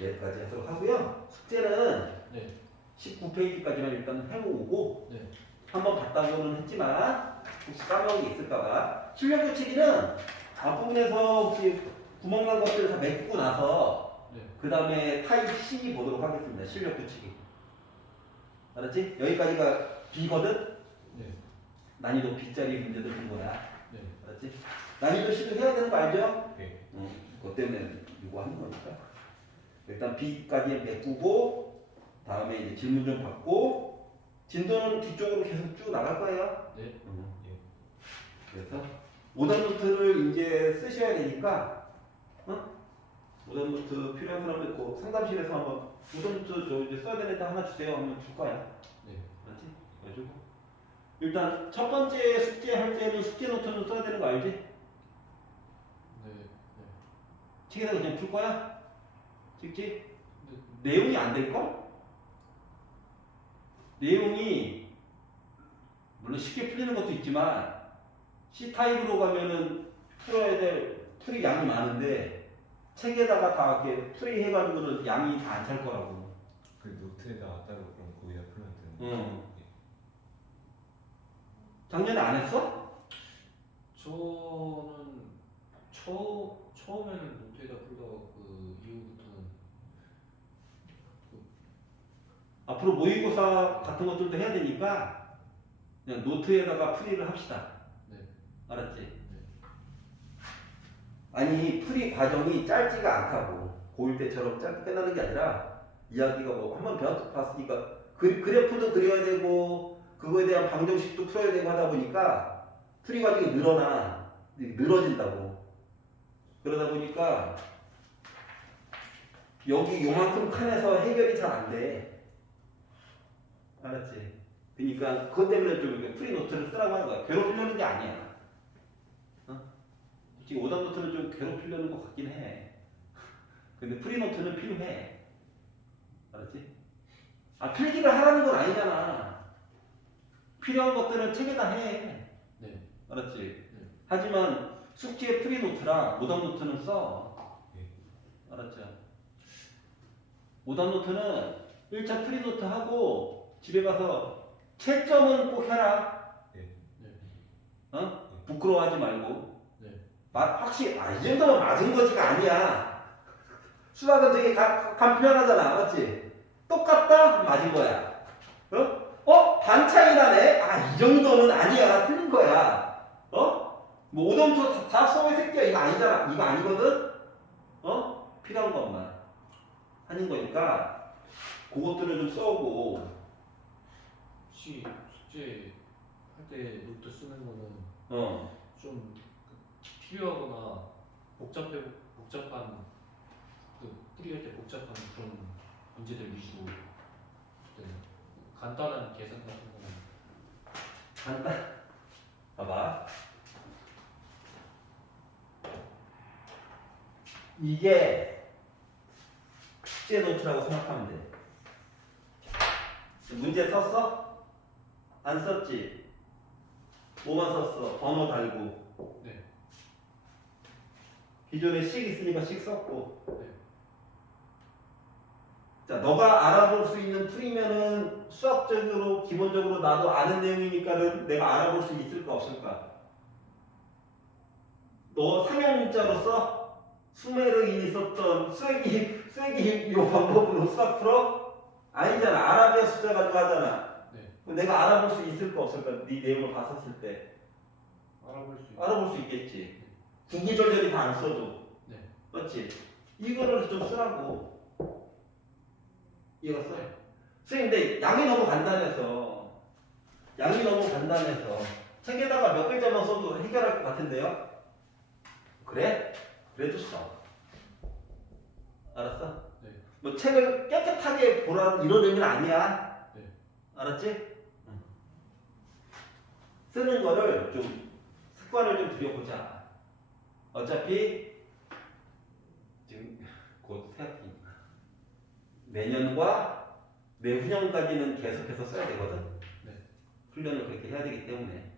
여기까지 하도록 하고요. 숙제는 네. 19페이지까지만 일단 해오고 네. 한번 봤다고는 했지만 혹시 까먹은 게 있을까봐 실력 교체기는 앞부분에서 혹시 구멍 난 것들 다 메꾸고 나서 네. 그 다음에 타입 C 보도록 하겠습니다. 실력 교체기. 알았지? 여기까지가 B거든? 네. 난이도 B짜리 문제들 본 거야. 네. 알았지? 난이도 C도 해야 되는 거 알죠? 네. 그것 때문에 이거 하는 거니까. 일단 B까지 메꾸고 다음에 이제 질문 좀 받고 진도는 뒤쪽으로 계속 쭉 나갈 거예요. 네. 그래서 오답 노트를 이제 쓰셔야 되니까 오답 노트 필요한 사람들 꼭 상담실에서 한번 오답 노트 저 이제 써야 되는데 하나 주세요 하면 줄 거야. 네. 알았지? 그래가지고 일단 첫 번째 숙제 할 때는 숙제 노트는 써야 되는 거 알지? 네. 네. 책에다 그냥 풀 거야? 찍지? 네. 내용이 안 될걸? 내용이 물론 쉽게 풀리는 것도 있지만 C타입으로 가면은 풀어야 될 풀이 양이 많은데 책에다가 다 이렇게 풀이 해가지고는 양이 다 안 찰 거라고. 그 노트에다 따로 그럼 거기다 풀면 되는 응. 작년에 안 했어? 저는 처음에는 노트에다 풀다가 그 이후부터는 앞으로 모의고사 같은 것들도 해야 되니까 그냥 노트에다가 풀이를 합시다. 네. 알았지? 네. 아니 풀이 과정이 짧지가 않다고. 고1 때처럼 짧게 끝나는 게 아니라 이야기가 뭐 한 번 배웠으니까 그래프도 그려야 되고 그거에 대한 방정식도 풀어야 되고 하다 보니까 풀이 과정이 늘어진다고. 그러다 보니까 여기 요만큼 칸에서 해결이 잘 안 돼. 알았지? 그러니까 그것 때문에 좀 이렇게 프리 노트를 쓰라고 하는 거야. 괴롭히려는 게 아니야. 솔직히 오답 노트는 좀 괴롭히려는 것 같긴 해. 근데 프리 노트는 필요해. 알았지? 필기를 하라는 건 아니잖아. 필요한 것들은 책에다 해. 네. 알았지? 네. 하지만 숙제 프리 노트랑 오답 노트는 써. 네. 알았죠? 오답 노트는 1차 프리 노트 하고 집에 가서 채점은 꼭 해라. 네. 부끄러워하지 말고. 네. 확실히 이 정도면 맞은 거지가 아니야. 수학은 되게 간편하잖아. 맞지? 똑같다? 맞은 거야. 반 차이 나네? 이 정도는 아니야. 틀린 거야. 뭐 오점수 다 써의 새끼야. 이거 아니잖아. 이거 아니거든? 필요한 것만 하는 거니까 그것들을 좀 써오고. 혹시 숙제 할 때 노트 쓰는 거는 좀 필요하거나 복잡한 그 풀이할 때 복잡한 그런 문제들 위주로 그때는 간단한 계산 같은 거는 간단. 봐봐. 이게 숙제 노트라고 생각하면 돼. 문제 썼어? 안 썼지? 뭐만 썼어? 번호 달고. 네. 기존에 식 있으니까 식 썼고. 네. 자, 너가 알아볼 수 있는 풀이면은 수학적으로 기본적으로 나도 아는 내용이니까는 내가 알아볼 수 있을까 없을까? 너 상형문자로서 수메르인이 썼던 쐐기 요 방법으로 수학 풀어? 아니잖아. 아라비아 숫자 가지고 하잖아. 네. 내가 알아볼 수 있을까 없을까? 네 내용을 봤었을 때 알아볼 수 있. 알아볼 수 있겠지. 구구절절히 다 안 써도. 네. 맞지? 이거를 좀 쓰라고. 이해갔어? 네. 선생님, 근데 양이 너무 간단해서 책에다가 몇 글자만 써도 해결할 것 같은데요? 그래? 그래도 써. 알았어? 네. 뭐 책을 깨끗하게 보라는 이런 의미는 아니야. 네. 알았지? 응. 쓰는 거를 좀 습관을 좀 들여보자. 어차피 지금 곧 새학기니까 내년과 내후년까지는 계속해서 써야 되거든. 네. 훈련을 그렇게 해야 되기 때문에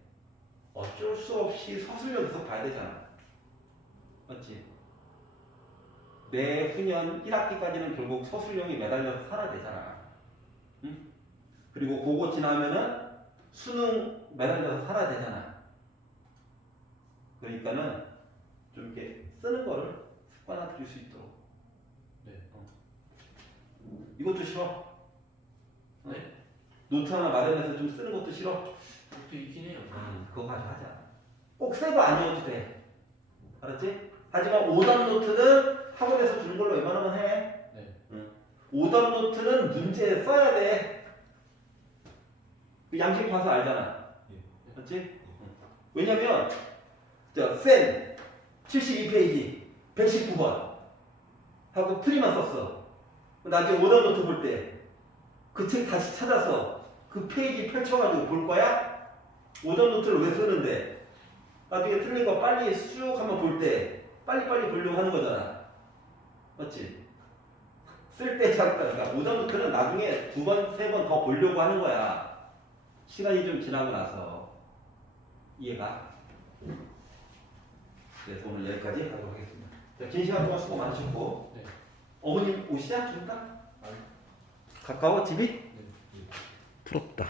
어쩔 수 없이 서술형 계속 봐야 되잖아. 맞지? 내후년 1학기까지는 결국 서술형이 매달려서 살아야 되잖아. 응? 그리고 그거 지나면은 수능 매달려서 살아야 되잖아. 그러니까는 좀 이렇게 쓰는 거를 습관화 들일 수 있도록. 네. 이것도 싫어? 네. 노트 하나 마련해서 좀 쓰는 것도 싫어? 그것도 있긴 해요. 그거 가지고 하자. 꼭 새거 아니어도 돼. 알았지? 하지만 오답 노트는 학원에서 주는 걸로 웬만하면 해. 네. 오답 노트는 문제에 써야 돼. 그 양식 봐서 알잖아. 예. 맞지? 왜냐면 센 72페이지 119번 하고 풀이만 썼어. 나중에 오답 노트 볼 때 그 책 다시 찾아서 그 페이지 펼쳐가지고 볼 거야? 오답 노트를 왜 쓰는데? 나중에 틀린 거 빨리 쑥 한번 볼 때 빨리빨리 보려고 하는 거잖아. 맞지? 쓸 때 잠깐, 오답 노트는 나중에 두 번, 세 번 더 보려고 하는 거야. 시간이 좀 지나고 나서. 이해가? 그래서 오늘 여기까지 하도록 하겠습니다. 자, 긴 시간 동안 수고 많으셨고. 네. 어머님 오시자? 좀 이따? 아니. 가까워 집이? 네. 부럽다.